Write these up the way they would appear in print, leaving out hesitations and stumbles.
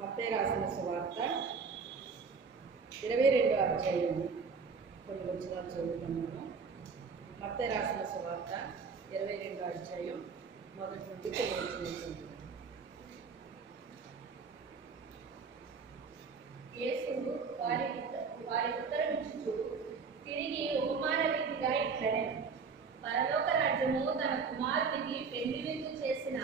మత్తయి రాసిన సువార్త 22వ అధ్యాయం కొన్ని వచనాలు చదువుతున్నాను. మత్తయి రాసిన సువార్త 22వ అధ్యాయం మొదటి నుండి కొన్ని వచనాలు చదువుతున్నాను. యేసు వారి ఉత్తరమిచ్చుచు తిరిగి ఉపమాన రీతిగా ఇట్లనెను. పరలోక రాజ్యము తన కుమారునికి పెండ్లి విందు చేసిన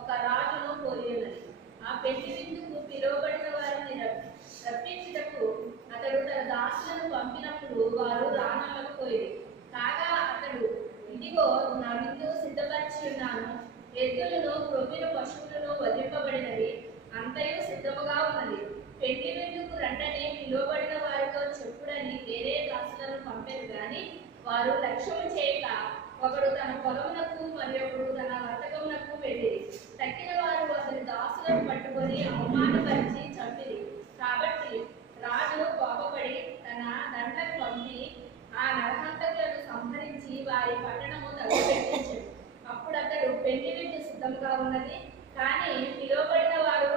ఒక రాజును పోలి ఉన్నది. ఆ పెండ్లి విందుకు పిలువబడిన వారిని రప్పించుటకు అతడు తన దాసులను పంపినప్పుడు వారు రానవ్వకపోయేది. కాగా అతడు, ఇదిగో నా విందు సిద్ధపరిచి ఉన్నాను, ఎద్దులను క్రొవ్విన పశువులను వధింపబడినవి, అంతయు సిద్ధముగా ఉన్నది, పెండ్లి విందుకు రండని పిలువబడిన వారితో చెప్పుడని వేరే దాసులను పంపారు. గాని వారు లక్ష్యము చేయక ఒకడు తన పొలమునకు మరొకడు తన వర్తకమునకు వెళ్ళిరి. తక్కిన వారు అతని దాసులను పట్టుకొని అవమానపరిచి చంపిరి. కాబట్టి రాజు కోపపడి తన దండను పంపి ఆ నరహంతకులను సంహరించి వారి పట్టణము తగలబెట్టించాడు. అప్పుడు అతడు పెండ్లి విందు సిద్ధంగా ఉన్నది, కానీ పిలువబడిన వారు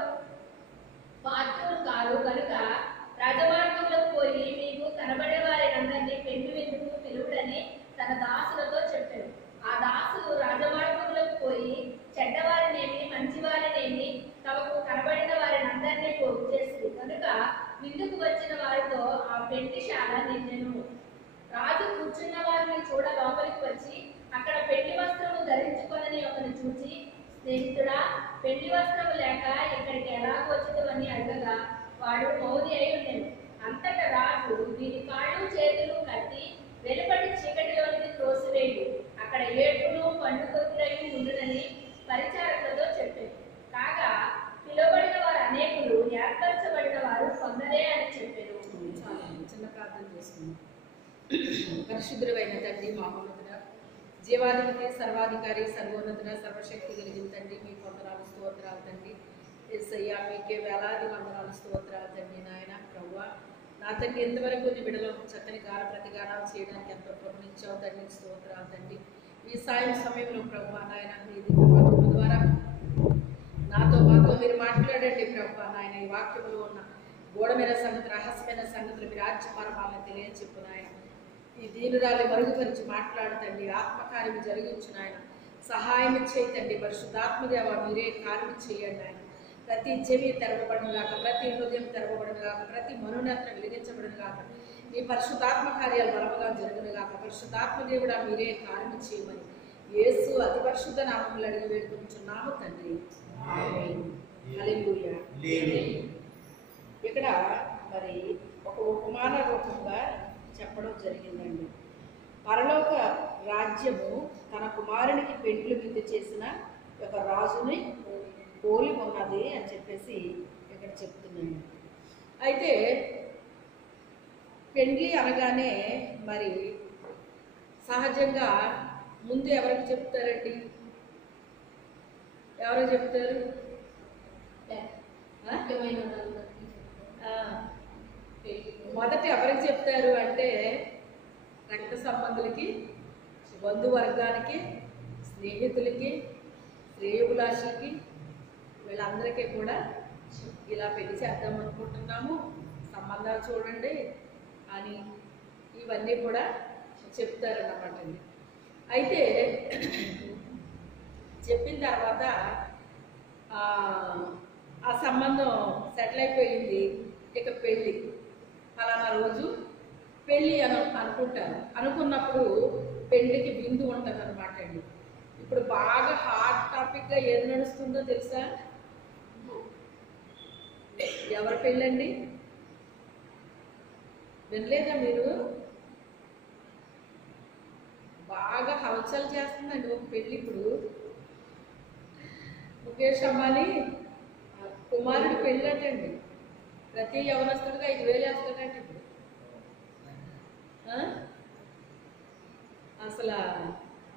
పాత్రులు కాదు కనుక రాజమార్గంలోకి పోయి మీకు కనబడే వారినందరినీ పెండ్లి విందుకు పిలువుడని తన దాసులతో చెప్పాడు. ఆ దాసులు రాజమార్గంలోకి పోయి చెడ్డవారినేమి మంచివారినేమి తమకు కనబడిన వారినందరినీ పోగు చేసింది కనుక విందుకు వచ్చిన వారితో ఆ పెండ్లిశాల నిండెను. రాజు కూర్చున్న వారిని చూడ లోపలికి వచ్చి అక్కడ పెళ్లి వస్త్రము ధరించుకొనని ఒకరిని చూచి, స్నేహితుడా, పెళ్లి వస్త్రము లేక ఇక్కడికి ఎలాగ వచ్చిందని అడగగా వాడు మౌని అయి ఉండెను. అంతటా రాజు, వీరి కాళ్ళు చేతులు కట్టి వెలుపటి చీకటిలోనికి త్రోసివేయు, అక్కడ ఏడుపును పండుకొక్కులయు ఉండునని పరిచారకులతో చెప్పాడు. కాగా పిలువబడిన వారు అనేకులు, ఏర్పరచబడిన వారు కొందరే అని చెప్పారు. చిన్న ప్రార్థన చేసుకున్నాం. పరిశుద్ధుడైన తండ్రి, మహోన్నతుడ, జీవాధిపతి, సర్వాధికారి, సర్వోన్నతుడ, సర్వశక్తి కలిగిన తండ్రి, మీ వందనాలు స్తోత్రాలు తండ్రి. యేసయ్యా, మీకే వేలాది వందనాలు స్తోత్రాలు తండ్రి. నాయన ప్రభువా, నా తండ్రి, ఎంతవరకు నీ బిడ్డలకు చక్కని గాన ప్రతిగానాలు చేయడానికి ఎంతో కరుణించావు తండ్రి. స్తోత్రాలు తండ్రి. ఈ సాయం సమయంలో ప్రభువా నాయన, మీ వాక్యం ద్వారా మాతో మీరు మాట్లాడండి ప్రభువా నాయన. ఈ వాక్యంలో ఉన్న గూఢమైన సంగతి, రహస్యమైన సంగతులు మీ రాజ్య పరమాలను తెలియచెప్పు నాయన. ఈ దీనురాలి మరుగుపరిచి మాట్లాడుతండి, ఆత్మకార్యం జరిగించు నాయన. సహాయం చేయతండి పరిశుద్ధాత్మదేవ, మీరే కార్యం చేయండి ఆయన. ప్రతి చెవి తెరవబడిన గాక, ప్రతి హృదయం తెరవబడిన గాక, ప్రతి మనోనేత్ర వెలిగించబడిన గాక, మీ పరిశుద్ధాత్మ కార్యాలు బలముగా జరుగును గాక. పరిశుద్ధాత్మదేవుడా, మీరే కార్యం చేయమని యేసు అతి పరిశుద్ధ నామములు అడిగి వేడుకుంటున్నాము తండ్రి. ఆమేన్. హల్లెలూయా. ఇక్కడ మరి ఒక ఉపమాన రూపంగా చెప్పడం జరిగిందండి. పరలోక రాజ్యము తన కుమారునికి పెండ్లి విందు చేసిన ఒక రాజుని పోలి ఉన్నది అని చెప్పేసి ఇక్కడ చెప్తున్నాను. అయితే పెండ్లి అనగానే మరి సహజంగా ముందు ఎవరికి చెప్తారండి? ఎవరికి చెప్తారు? మొదట ఎవరికి చెప్తారు అంటే రక్త సంబంధులకి, బంధువర్గానికి, స్నేహితులకి, శ్రేయోభిలాషులకి, వీళ్ళందరికీ కూడా ఇలా పెళ్లి చేద్దాం అనుకుంటున్నాము, సంబంధాలు చూడండి అని ఇవన్నీ కూడా చెప్తారన్నమాట. అయితే చెప్పిన తర్వాత ఆ సంబంధం సెటిల్ అయిపోయింది. ఇక పెళ్ళి, ఫలానా రోజు పెళ్ళి అనుకుంటారు. అనుకున్నప్పుడు పెళ్ళికి విందు ఉంటుంది అనమాట అండి. ఇప్పుడు బాగా హాట్ టాపిక్గా ఏది నడుస్తుందో తెలుసా? ఎవరి పెళ్ళండి? వినలేదా మీరు? బాగా హల్చల్ చేస్తుందండి ఒక పెళ్ళి ఇప్పుడు. ముఖేష్ అంబానీ కుమారుడి పెళ్ళి అంటండి. ప్రతి యవనస్తుడిగా 5,000 వేస్తాడంటే ఇప్పుడు. అసలు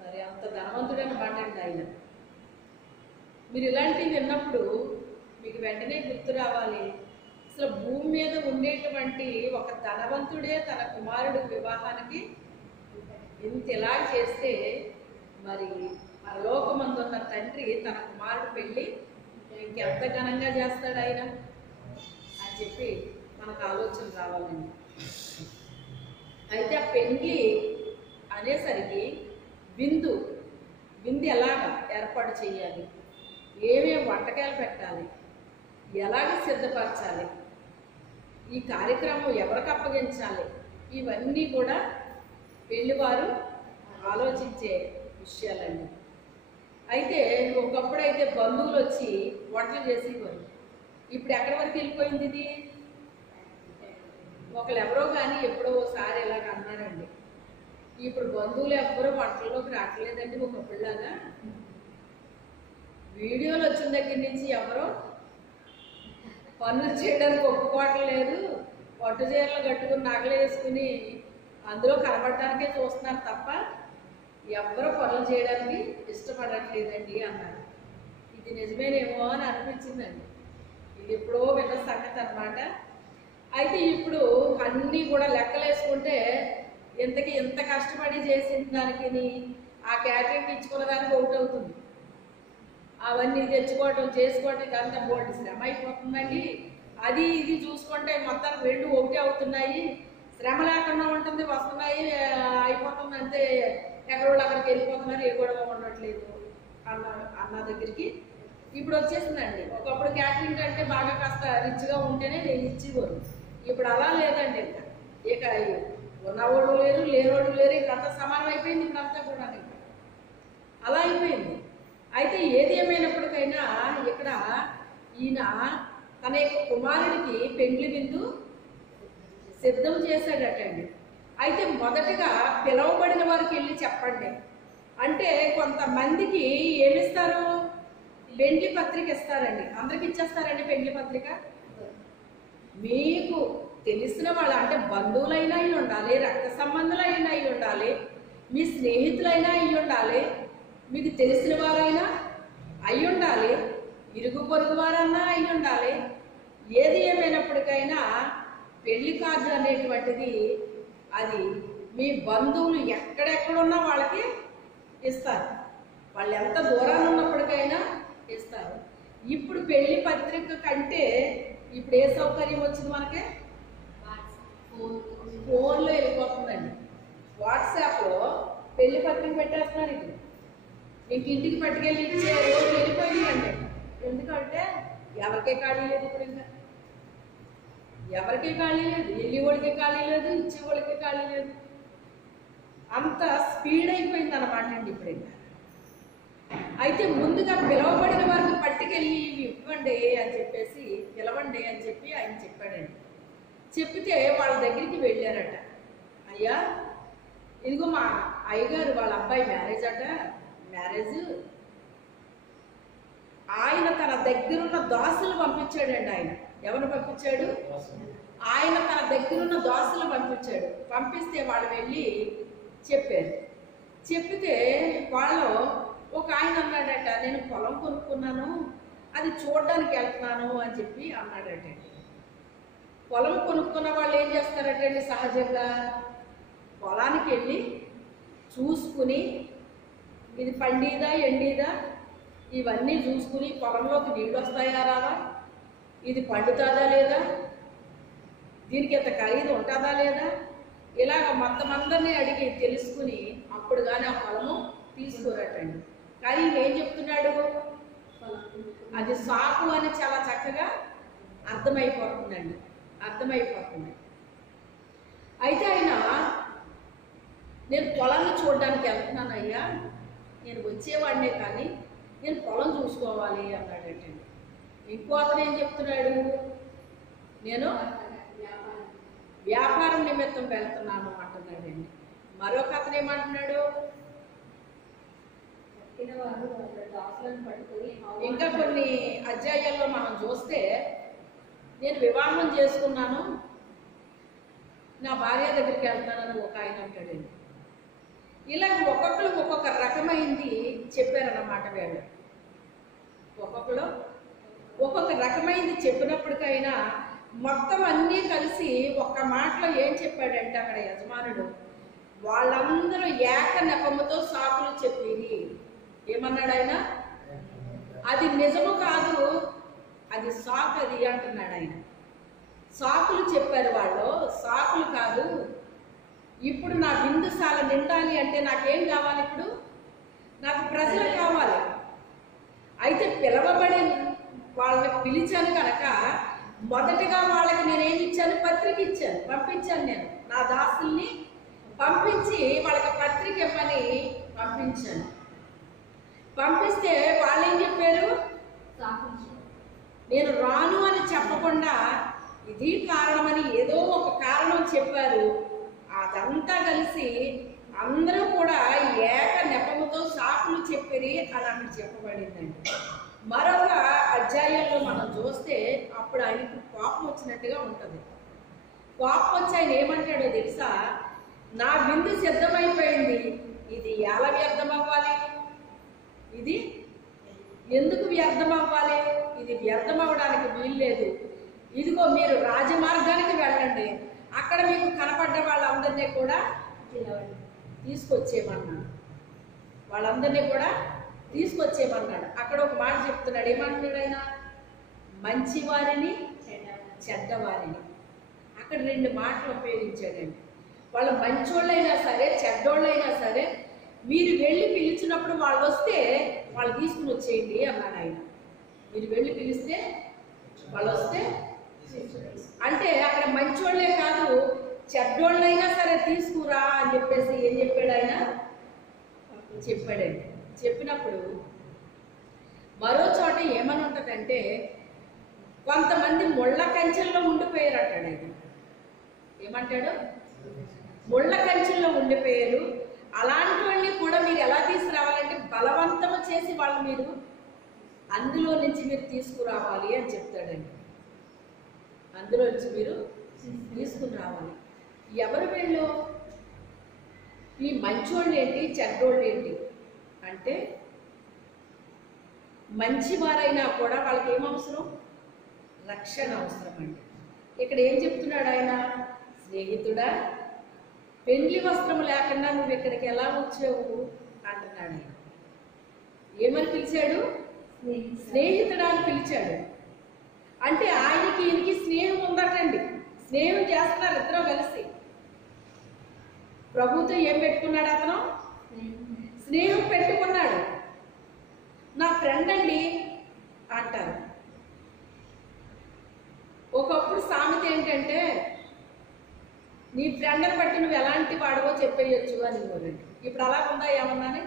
మరి అంత ధనవంతుడని మాట్లాడండి ఆయన. మీరు ఇలాంటివి విన్నప్పుడు మీకు వెంటనే గుర్తు రావాలి, అసలు భూమి మీద ఉండేటువంటి ఒక ధనవంతుడే తన కుమారుడి వివాహానికి ఇంత ఇలా చేస్తే మరి పరలోకమందున్న తండ్రి తన కుమారుడు పెళ్ళి ఇంకెంత ఘనంగా చేస్తాడు ఆయన? అని చెప్పి మనకు ఆలోచన రావాలండి. అయితే ఆ పెండ్లి అనేసరికి విందు ఎలాగ ఏర్పాటు చేయాలి, ఏమేమి వంటకాలు పెట్టాలి, ఎలాగ సిద్ధపరచాలి, ఈ కార్యక్రమం ఎవరికి అప్పగించాలి, ఇవన్నీ కూడా పెళ్లివారు ఆలోచించే విషయాలండి. అయితే ఒకప్పుడైతే బంధువులు వచ్చి వంటలు చేసేవారు. ఇప్పుడు ఎక్కడి వరకు వెళ్ళిపోయింది ఇది? ఒకళ్ళు ఎవరో కానీ ఎప్పుడో ఒకసారి ఇలాగ అన్నారండి. ఇప్పుడు బంధువులు ఎవ్వరూ వంటల్లోకి రావట్లేదండి. ఒకప్పుడులాగా వీడియోలు వచ్చిన దగ్గర నుంచి ఎవరో పనులు చేయడానికి ఒప్పుకోవట్లేదు. పట్టు చీరలు కట్టుకుని నగలు వేసుకుని అందులో కనబడడానికే చూస్తున్నారు తప్ప ఎవరో పనులు చేయడానికి ఇష్టపడట్లేదండి అన్నారు. ఇది నిజమేనేమో అని అనిపించిందండి. ఇది ఎప్పుడో విన్న సంగతి అన్నమాట. అయితే ఇప్పుడు అన్నీ కూడా లెక్కలేసుకుంటే ఇంతకి ఎంత కష్టపడి చేసిన దానికి ఆ క్యాటరింగ్ ఇచ్చుకున్న దానికి ఒకటి అవుతుంది. అవన్నీ తెచ్చుకోవటం చేసుకోవటం ఇదంతా బోల్డ్ శ్రమ అయిపోతుందండి. అది ఇది చూసుకుంటే మొత్తానికి రెండు ఒకటే అవుతున్నాయి. శ్రమ లేకుండా ఉంటుంది, వస్తున్నాయి, అయిపోతుంది అంతే. ఎక్కడోళ్ళు అక్కడికి వెళ్ళిపోతున్నారు, ఏ గొడవ ఉండట్లేదు అన్న దగ్గరికి ఇప్పుడు వచ్చేసిందండి. ఒకప్పుడు క్యాటరింగ్ అంటే బాగా కాస్త రిచ్గా ఉంటేనే ఇచ్చేవారు. ఇప్పుడు అలా లేదండి. ఇక ఉన్నవాళ్ళు లేరు, లేనివాళ్ళు లేరు, ఇక్కడంతా సమానం అయిపోయింది. ఇప్పుడంతా కూడా అలా అయిపోయింది. అయితే ఏది ఏమైనప్పటికైనా ఇక్కడ ఈయన తన యొక్క కుమారుడికి పెండ్లి విందు సిద్ధం చేశాడటండి. అయితే మొదటగా పిలువబడిన వారికి వెళ్ళి చెప్పండి అంటే కొంతమందికి ఏమిస్తారు? పెండ్లి పత్రిక ఇస్తారండి. అందరికి ఇచ్చేస్తారండి పెండ్లి పత్రిక. మీకు తెలిసిన వాళ్ళు అంటే బంధువులైనా అయి ఉండాలి, రక్త సంబంధులైనా అయి ఉండాలి, మీ స్నేహితులైనా అయి ఉండాలి, మీకు తెలిసిన వారైనా అయి ఉండాలి, ఇరుగు పొరుగు వారన్నా అయి ఉండాలి. ఏది ఏమైనప్పటికైనా పెళ్లి కార్డు అనేటువంటిది అది మీ బంధువులు ఎక్కడెక్కడున్నా వాళ్ళకి ఇస్తారు. వాళ్ళు ఎంత దూరాన్ని ఉన్నప్పటికైనా ఇస్తారు. ఇప్పుడు పెళ్లి పత్రిక కంటే ఇప్పుడు ఏ సౌకర్యం వచ్చింది మనకి? ఫోన్లో వెళ్ళిపోతుందండి. వాట్సాప్లో పెళ్లి పత్రిక పెట్టేస్తున్నారు. ఇది మీకు ఇంటికి పట్టుకెళ్ళి ఇచ్చే రోజు వెళ్ళిపోయిందండి. ఎందుకంటే ఎవరికే ఖాళీ లేదు. ఇప్పుడు ఇంకా ఎవరికే ఖాళీ లేదు, వెళ్ళేవాళ్ళకే ఖాళీ లేదు, ఇచ్చేవాళ్ళకే ఖాళీ లేదు. అంత స్పీడ్ అయిపోయింది అన్నమాట అండి ఇప్పుడు ఇంకా. అయితే ముందుగా పిలవబడిన వారికి పట్టుకెళ్ళి ఇవి ఇవ్వండి అని చెప్పేసి పిలవండి అని చెప్పి ఆయన చెప్పాడండి. చెప్పితే వాళ్ళ దగ్గరికి వెళ్ళారట. అయ్యా ఇదిగో మా అయ్యగారు వాళ్ళ అబ్బాయి మ్యారేజ్ అట, మ్యారేజ్. ఆయన తన దగ్గరున్న దాసులు పంపించాడండి. ఆయన ఎవరు పంపించాడు? ఆయన తన దగ్గరున్న దాసులు పంపించాడు. పంపిస్తే వాళ్ళు వెళ్ళి చెప్పారు. చెప్పితే వాళ్ళు ఒక ఆయన అన్నాడట, నేను పొలం కొనుక్కున్నాను, అది చూడడానికి వెళ్తున్నాను అని చెప్పి అన్నాడట. పొలం కొనుక్కున్న వాళ్ళు ఏం చేస్తారటండి? సహజంగా పొలానికి వెళ్ళి చూసుకుని ఇది పండిదా ఎండిదా ఇవన్నీ చూసుకుని పొలంలోకి నీళ్ళు వస్తాయా రావా, ఇది పండుతుందా లేదా, దీనికి ఎంత ఖరీదు ఉంటుందా లేదా, ఇలాగ మొత్తం అందరినీ అడిగి తెలుసుకుని అప్పుడు కానీ ఆ పొలము తీసుకోరటండి. కానీ ఏం చెప్తున్నాడు? అది సాకు అని చాలా చక్కగా అర్థమైపోతుందండి, అర్థమైపోతుంది. అయితే ఆయన నేను పొలాన్ని చూడడానికి వెళ్తున్నాను అయ్యా, నేను వచ్చేవాడినే కానీ నేను పొలం చూసుకోవాలి అన్నాడటండి. ఇంకో అతను ఏం చెప్తున్నాడు? నేను వ్యాపారం నిమిత్తం వెళ్తున్నాను అంటున్నాడండి. మరొక అతను ఏమంటున్నాడు? ఇంకా కొన్ని అధ్యాయాల్లో మనం చూస్తే నేను వివాహం చేసుకున్నాను, నా భార్య దగ్గరికి వెళ్తున్నానని ఒక ఆయన అంటాడండి. ఇలా ఒక్కొక్కరు ఒక్కొక్క రకమైంది చెప్పారన్నమాట. వీళ్ళు ఒక్కొక్కరు ఒక్కొక్క రకమైంది చెప్పినప్పటికైనా మొత్తం అన్నీ కలిసి ఒక్క మాటలో ఏం చెప్పాడంటే అక్కడ యజమానుడు, వాళ్ళందరూ ఏక నెపముతో సాకులు చెప్పిరి. ఏమన్నాడు ఆయన? అది నిజము కాదు, అది సాకు అది అంటున్నాడు ఆయన. సాకులు చెప్పారు వాళ్ళు. సాకులు కాదు. ఇప్పుడు నా బిందుసాల నిండాలి అంటే నాకేం కావాలి? ఇప్పుడు నాకు ప్రజలు కావాలి. అయితే పిలవబడి వాళ్ళని పిలిచాను కనుక మొదటగా వాళ్ళకి నేనేమి ఇచ్చాను? పత్రిక ఇచ్చాను, పంపించాను. నేను నా దాసుల్ని పంపించి వాళ్ళకి పత్రిక ఇవ్వని పంపించాను. పంపిస్తే వాళ్ళు ఏం చెప్పారు? నేను రాను అని చెప్పకుండా ఇది కారణమని ఏదో ఒక కారణం చెప్పారు. అదంతా కలిసి అందరూ కూడా ఏక నెపముతో సాకులు చెప్పిరి అని అక్కడ చెప్పబడిందండి. మరొక అధ్యాయంలో మనం చూస్తే అప్పుడు ఆయనకు కోపం వచ్చినట్టుగా ఉంటుంది. కోపం వచ్చి ఆయన ఏమంటాడో తెలుసా? నా విందు సిద్ధమైపోయింది, ఇది ఎలా వ్యర్థం అవ్వాలి? ఇది ఎందుకు వ్యర్థం అవ్వాలి? ఇది వ్యర్థం అవ్వడానికి వీల్లేదు. ఇదిగో మీరు రాజమార్గానికి వెళ్ళండి, అక్కడ మీకు కనపడ్డ వాళ్ళందరినీ కూడా తీసుకొచ్చేయమన్నాడు. వాళ్ళందరినీ కూడా తీసుకొచ్చేయమన్నాడు. అక్కడ ఒక మాట చెప్తున్నాడు. ఏమంటున్నాడు ఆయన? మంచివారిని చెడ్డవారిని. అక్కడ రెండు మాటలు ఉపయోగించాడండి. వాళ్ళు మంచోళ్ళైనా సరే చెడ్డోళ్ళైనా సరే మీరు వెళ్ళి పిలిచినప్పుడు వాళ్ళు వస్తే వాళ్ళు తీసుకుని వచ్చేయండి అన్నాడు ఆయన. మీరు వెళ్ళి పిలిస్తే వాళ్ళు వస్తే అంటే అక్కడ మంచోళ్ళే కాదు చెడ్డోళ్ళైనా సరే తీసుకురా అని చెప్పేసి ఏం చెప్పాడు ఆయన? చెప్పాడండి. చెప్పినప్పుడు మరో చోట ఏమని ఉంటుందంటే కొంతమంది ముళ్ళ కంచెల్లో ఉండిపోయారు అంటాడు ఆయన. ఏమంటాడు? ముళ్ళ కంచెల్లో ఉండిపోయారు. అలాంటి వాళ్ళని కూడా మీరు ఎలా తీసుకురావాలంటే బలవంతము చేసి వాళ్ళు మీరు అందులో నుంచి మీరు తీసుకురావాలి అని చెప్తాడండి. అందులో నుంచి మీరు తీసుకుని రావాలి. ఎవరు వీళ్ళు? ఈ మంచోళ్ళు ఏంటి చెడ్డోళ్ళు ఏంటి అంటే మంచివారైనా కూడా వాళ్ళకి ఏం అవసరం? రక్షణ అవసరం అండి. ఇక్కడ ఏం చెప్తున్నాడు ఆయన? స్నేహితుడా, పెండ్లి వస్త్రం లేకుండా నువ్వు ఇక్కడికి ఎలా వచ్చావు అంటున్నాడు ఆయన. ఏమని పిలిచాడు? స్నేహితుడా అని పిలిచాడు. అంటే ఆయనకి ఈయనకి స్నేహం ఉందటండి. స్నేహం చేస్తున్నారు ఇద్దరు కలిసి. ప్రభుతో ఏం పెట్టుకున్నాడు అతను? స్నేహం పెట్టుకున్నాడు. నా ఫ్రెండ్ అండి అంటారు. ఒకప్పుడు సామెత ఏంటంటే నీ ఫ్రెండ్ని బట్టి నువ్వు ఎలాంటి వాడివో చెప్పేయచ్చు అని ఇవ్వరండి. ఇప్పుడు అలా ఉందా? ఏమన్నానే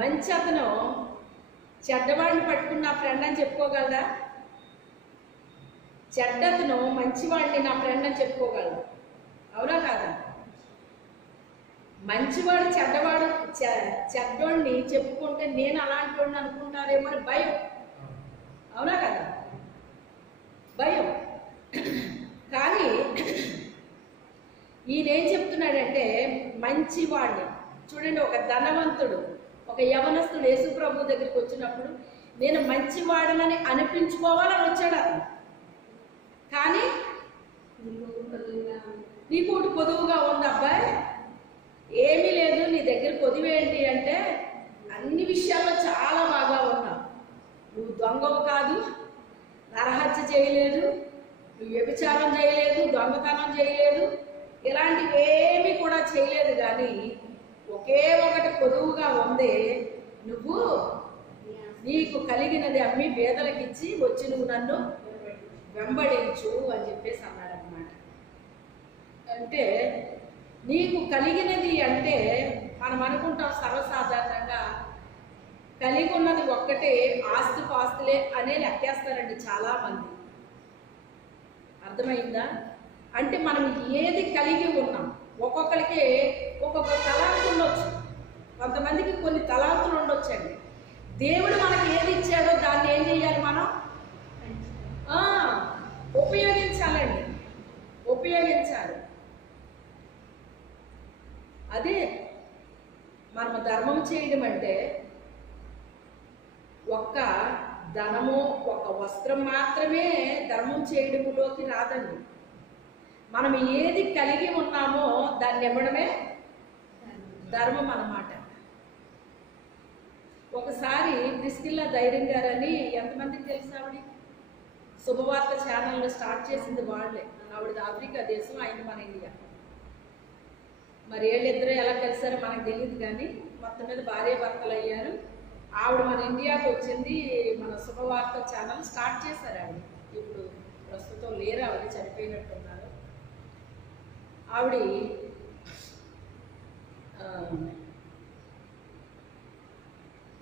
మంచి అతను చెడ్డవాడిని పట్టుకుని నా ఫ్రెండ్ అని చెప్పుకోగలరా? చెడ్డతను మంచివాడిని నా ఫ్రెండ్ అని చెప్పుకోగలరు. అవునా కాదా? మంచివాడు చెడ్డవాడు చెడ్డోడిని చెప్పుకుంటే నేను అలాంటి వాడిని అనుకుంటారేమో అని భయం. అవునా కదా? భయం. కానీ ఈయన ఏం చెప్తున్నాడంటే మంచివాడిని చూడండి. ఒక ధనవంతుడు ఒక యవనస్తుడు యేసు ప్రభు దగ్గరికి వచ్చినప్పుడు నేను మంచివాడనని అనిపించుకోవాలని వచ్చాడు అతను. కానీ నీకు ఒకటి పొదువుగా ఉంది అబ్బాయి, ఏమీ లేదు నీ దగ్గర పొదువేంటి అంటే అన్ని విషయాల్లో చాలా బాగా ఉన్నావు. నువ్వు దొంగవు కాదు, నరహత్య చేయలేదు, నువ్వు వ్యభిచారం చేయలేదు, దొంగతనం చేయలేదు, ఇలాంటివి ఏమీ కూడా చేయలేదు. కానీ ఒకే ఒకటి పొదువుగా ఉంది, నువ్వు నీకు కలిగినది అమ్మి పేదలకు ఇచ్చి వచ్చి నువ్వు నన్ను వెంబడించు అని చెప్పేసి అన్నాడు అన్నమాట. అంటే నీకు కలిగినది అంటే మనం అనుకుంటాం సర్వసాధారణంగా కలిగి ఉన్నది ఒక్కటే ఆస్తి పాస్తులే అనే లెక్కేస్తారండి చాలామంది. అర్థమైందా? అంటే మనం ఏది కలిగి ఉన్నాం, ఒక్కొక్కరికి ఒక్కొక్క తలాంతు ఉండొచ్చు, కొంతమందికి కొన్ని తలాంతులు ఉండొచ్చండి. దేవుడు మనకి ఏది ఇచ్చాడో దాన్ని ఏం చేయాలి? మనం ఉపయోగించాలండి, ఉపయోగించాలి. అదే మనము ధర్మం చేయడం అంటే ఒక్క ధనము ఒక వస్త్రం మాత్రమే ధర్మం చేయడంలోకి రాదండి. మనం ఏది కలిగి ఉన్నామో దాన్ని ఇవ్వడమే ధర్మం అన్నమాట. ఒకసారి ప్రిస్కిల్లా ధైర్యం గారని ఎంతమందికి తెలుసు ఆవిడ? శుభవార్త ఛానల్లో స్టార్ట్ చేసింది వాళ్ళే. ఆవిడది ఆఫ్రికా దేశం, ఆయన మన ఇండియా. మరి వీళ్ళిద్దరూ ఎలా కలిసారో మనకు తెలియదు, కానీ మొత్తం మీద భార్యాభర్తలు అయ్యారు. ఆవిడ మన ఇండియాకి వచ్చింది, మన శుభవార్త ఛానల్ స్టార్ట్ చేశారు ఆవిడ. ఇప్పుడు ప్రస్తుతం లేరు, ఆవిడ చనిపోయినట్టున్నారు. ఆవిడ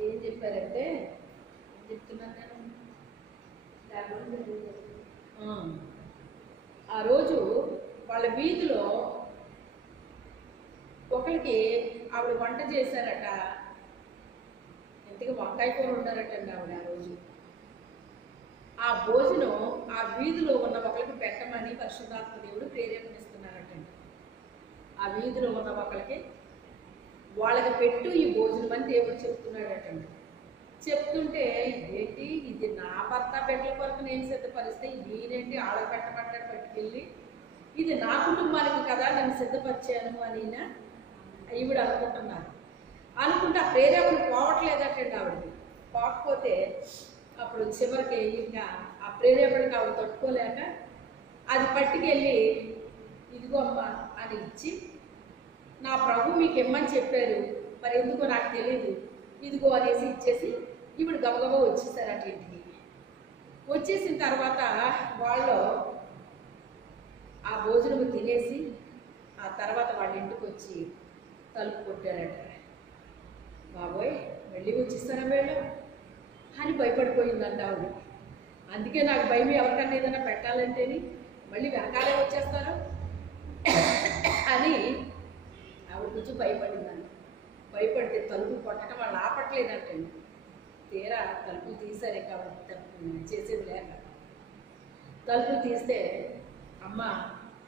ఏం చెప్పారంటే, ఏం చెప్తున్నాను నేను, ఆ రోజు వాళ్ళ వీధిలో ఒకరికి ఆవిడ వంట చేశారట. ఇంతగా వంకాయ కూర ఉండారటండి ఆవిడ ఆ రోజు. ఆ భోజనం ఆ వీధిలో ఉన్న ఒకరికి పెట్టమని పరిశుద్ధాత్మ దేవుడు ప్రేరేపణిస్తున్నారటండి. ఆ వీధిలో ఉన్న ఒకరికి వాళ్ళకి పెట్టు ఈ భోజనం అని దేవుడు చెప్తున్నాడటండి. చెప్తుంటే ఏంటి ఇది నా భర్త బిడ్డల కొరకు నేను సిద్ధపరిస్తే ఈయనేంటి ఆళ్ళకి పెట్టమంటాడు పట్టుకెళ్ళి, ఇది నా కుటుంబానికి కదా నేను సిద్ధపరిచాను అని ఈవిడ అనుకుంటున్నారు. అనుకుంటే ఆ ప్రేరేపణ పోవట్లేదటండి ఆవిడకి. పోకపోతే అప్పుడు చివరికి ఇంకా ఆ ప్రేరేపణకి ఆవిడ తట్టుకోలేక అది పట్టుకెళ్ళి ఇదిగో అమ్మా అని ఇచ్చి, నా ప్రభు మీకు ఇమ్మని చెప్పారు, మరి ఎందుకో నాకు తెలియదు, ఇదిగో అనేసి ఇచ్చేసి ఇప్పుడు గబగబా వచ్చేసారు అటు ఇంటికి. వచ్చేసిన తర్వాత వాళ్ళు ఆ భోజనం తినేసి ఆ తర్వాత వాళ్ళ ఇంటికి వచ్చి తలుపు కొట్టారట. బాబోయ్ మళ్ళీ వచ్చేస్తారా వీళ్ళు అని భయపడిపోయిందంట ఆవిడ. అందుకే నాకు భయం, ఎవరికన్నా ఏదైనా పెట్టాలంటేని మళ్ళీ వెనకాలే వచ్చేస్తారు అని ఆవిడ కొంచెం భయపడిందండి. భయపడితే తలుపు కొట్టడం వాళ్ళు ఆపట్లేదంటండి. తీరా తలుపులు తీసారే కాబట్టి చేసేది లేక తలుపులు తీస్తే, అమ్మ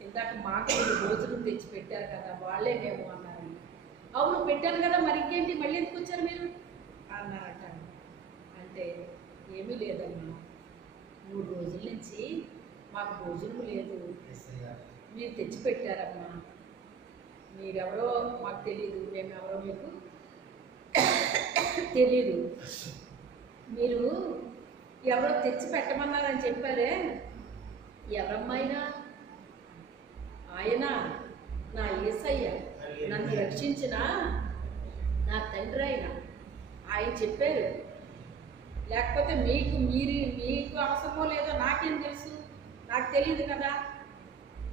ఇందాక మాకు భోజనం తెచ్చి పెట్టారు కదా వాళ్ళేనేమో అన్నారండి. అవును పెట్టాను కదా, మరి ఇంకేంటి మళ్ళీ ఎందుకు వచ్చారు మీరు అన్నారట. అంటే ఏమీ లేదమ్మా, 3 రోజుల నుంచి మాకు భోజనం లేదు, మీరు తెచ్చి పెట్టారమ్మా. మీరెవరో మాకు తెలీదు, మేమెవరో మీకు తెలీదు, మీరు ఎవరో తెచ్చి పెట్టమన్నారని చెప్పారే, ఎవరమ్మాయినా? ఆయన నా యేసయ్య, నన్ను రక్షించిన నా తండ్రి అయినా ఆయన చెప్పారు. లేకపోతే మీకు అవసరమో లేదో నాకేం తెలుసు, నాకు తెలియదు కదా,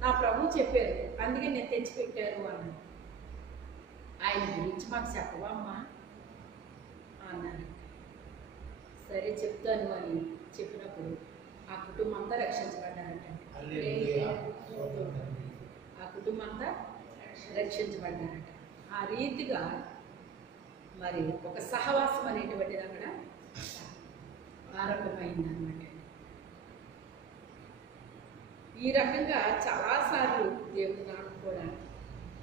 నా ప్రభు చెప్పారు, అందుకే నేను తెచ్చిపెట్టారు అన్నాను. ఆయన గురించి మాకు చెప్పవా అమ్మా అన్నాను. సరే చెప్తాను అని చెప్పినప్పుడు ఆ కుటుంబం అంతా రక్షించబడ్డారట. ఆ కుటుంబం అంతా రక్షించబడ్డారట. ఆ రీతిగా మరి ఒక సహవాసం అనేటువంటిది అక్కడ ఆరంభమైందన్నమాట. ఈ రకంగా చాలాసార్లు దేవుడు నాకు కూడా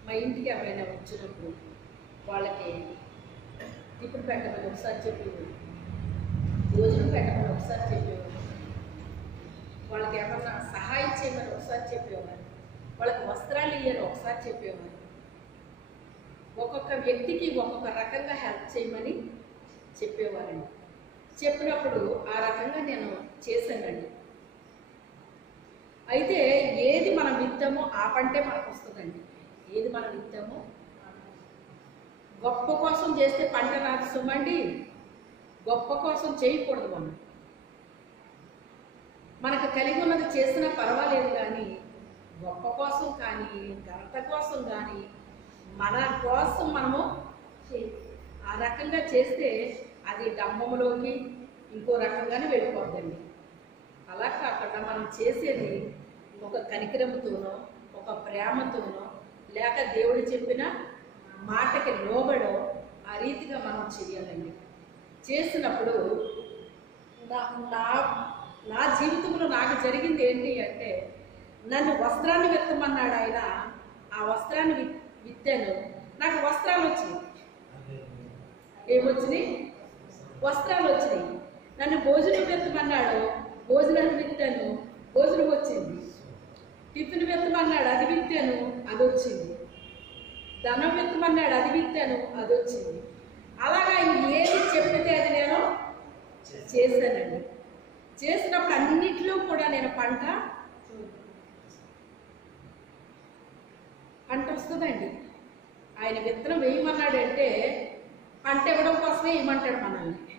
మా ఇంటికి ఎవరైనా వచ్చినప్పుడు వాళ్ళకి ఇప్పుడు పెట్టమని ఒకసారి చెప్పేవాడు, భోజనం పెట్టమని ఒకసారి చెప్పేవాడు, వాళ్ళకి ఏమన్నా సహాయం చేయమని ఒకసారి చెప్పేవారు, వాళ్ళకి వస్త్రాలు ఇయ్యని ఒకసారి చెప్పేవారు. ఒక్కొక్క వ్యక్తికి ఒక్కొక్క రకంగా హెల్ప్ చేయమని చెప్పేవారండి. చెప్పినప్పుడు ఆ రకంగా నేను చేశానండి. అయితే ఏది మనం విత్తామో ఆ పంటే మనకు వస్తుందండి. ఏది మనం విత్తామో, గొప్ప కోసం చేస్తే పంట రాదు సుమండి, గొప్ప కోసం చేయకూడదు. మనకు కలిగి ఉన్నది చేసినా పర్వాలేదు, కానీ గొప్ప కోసం కానీ ఘనత కోసం కానీ మన కోసం మనము ఆ రకంగా చేస్తే అది డంబములోకి ఇంకో రకంగానే వెళ్ళిపోద్దండి. అలా కాకుండా మనం చేసేది ఒక కనికరంతోనో ఒక ప్రేమతోనో లేక దేవుడు చెప్పిన మాటకి లోబడో ఆ రీతిగా మనం చేయాలండి. చేసినప్పుడు నా జీవితంలో నాకు జరిగింది ఏంటి అంటే, నన్ను వస్త్రాన్ని విత్తమన్నాడు ఆయన, ఆ వస్త్రాన్ని విత్తాను, నాకు వస్త్రాలు వచ్చినాయి. ఏమొచ్చినాయి? వస్త్రాలు వచ్చినాయి. నన్ను భోజనం విత్తమన్నాడు, భోజనాన్ని విత్తాను, భోజనం వచ్చింది. టిఫిన్ విత్తమన్నాడు, అది విత్తాను, అది వచ్చింది. ధనం విత్తమన్నాడు, అది విత్తాను, అది వచ్చింది. అలాగా ఆయన ఏది చెప్పితే అది నేను చేశానండి. చేసినప్పుడు అన్నిట్లో కూడా నేను పంట వస్తుందండి. ఆయన విత్తనం వేయమన్నాడంటే పంట ఇవ్వడం కోసమే వేయమంటాడు మనల్ని.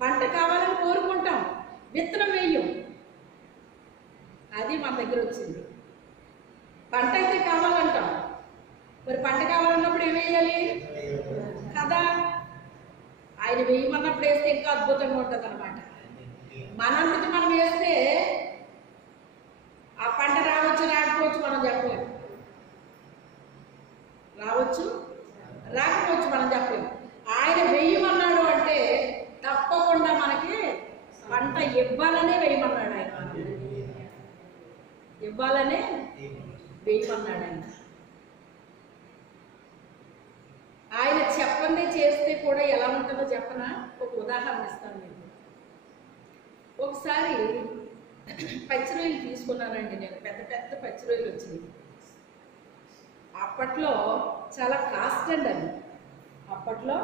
పంట కావాలని కోరుకుంటాం, విత్తనం వేయం. అది మన దగ్గర వచ్చింది. పంట అయితే కావాలంటాం, మరి పంట కావాలన్నప్పుడు ఏం వేయాలి కదా? ఆయన వేయమన్నప్పుడు వేస్తే ఇంకా అద్భుతంగా ఉంటుంది అన్నమాట. మనంతటి మనం వేస్తే ఆ పంట రావచ్చు రాకపోవచ్చు మనం చెప్పలేము, రావచ్చు రాకపోవచ్చు మనం చెప్పలేము. ఆయన వేయమన్నాడు అంటే తప్పకుండా మనకి పంట ఇవ్వాలనే వేయమన్నాడు. ఆయన ఇవ్వాలనే వేయమన్నాడు. ఆయన చెప్పండి చేస్తే కూడా ఎలా ఉంటుందో చెప్పనా? ఒక ఉదాహరణ ఇస్తాను మీకు. ఒకసారి పచ్చి రొయ్యలు తీసుకున్నానండి నేను. పెద్ద పెద్ద పచ్చి రొయ్యలు వచ్చినాయి. అప్పట్లో చాలా కాస్ట్ అండి అది. అప్పట్లో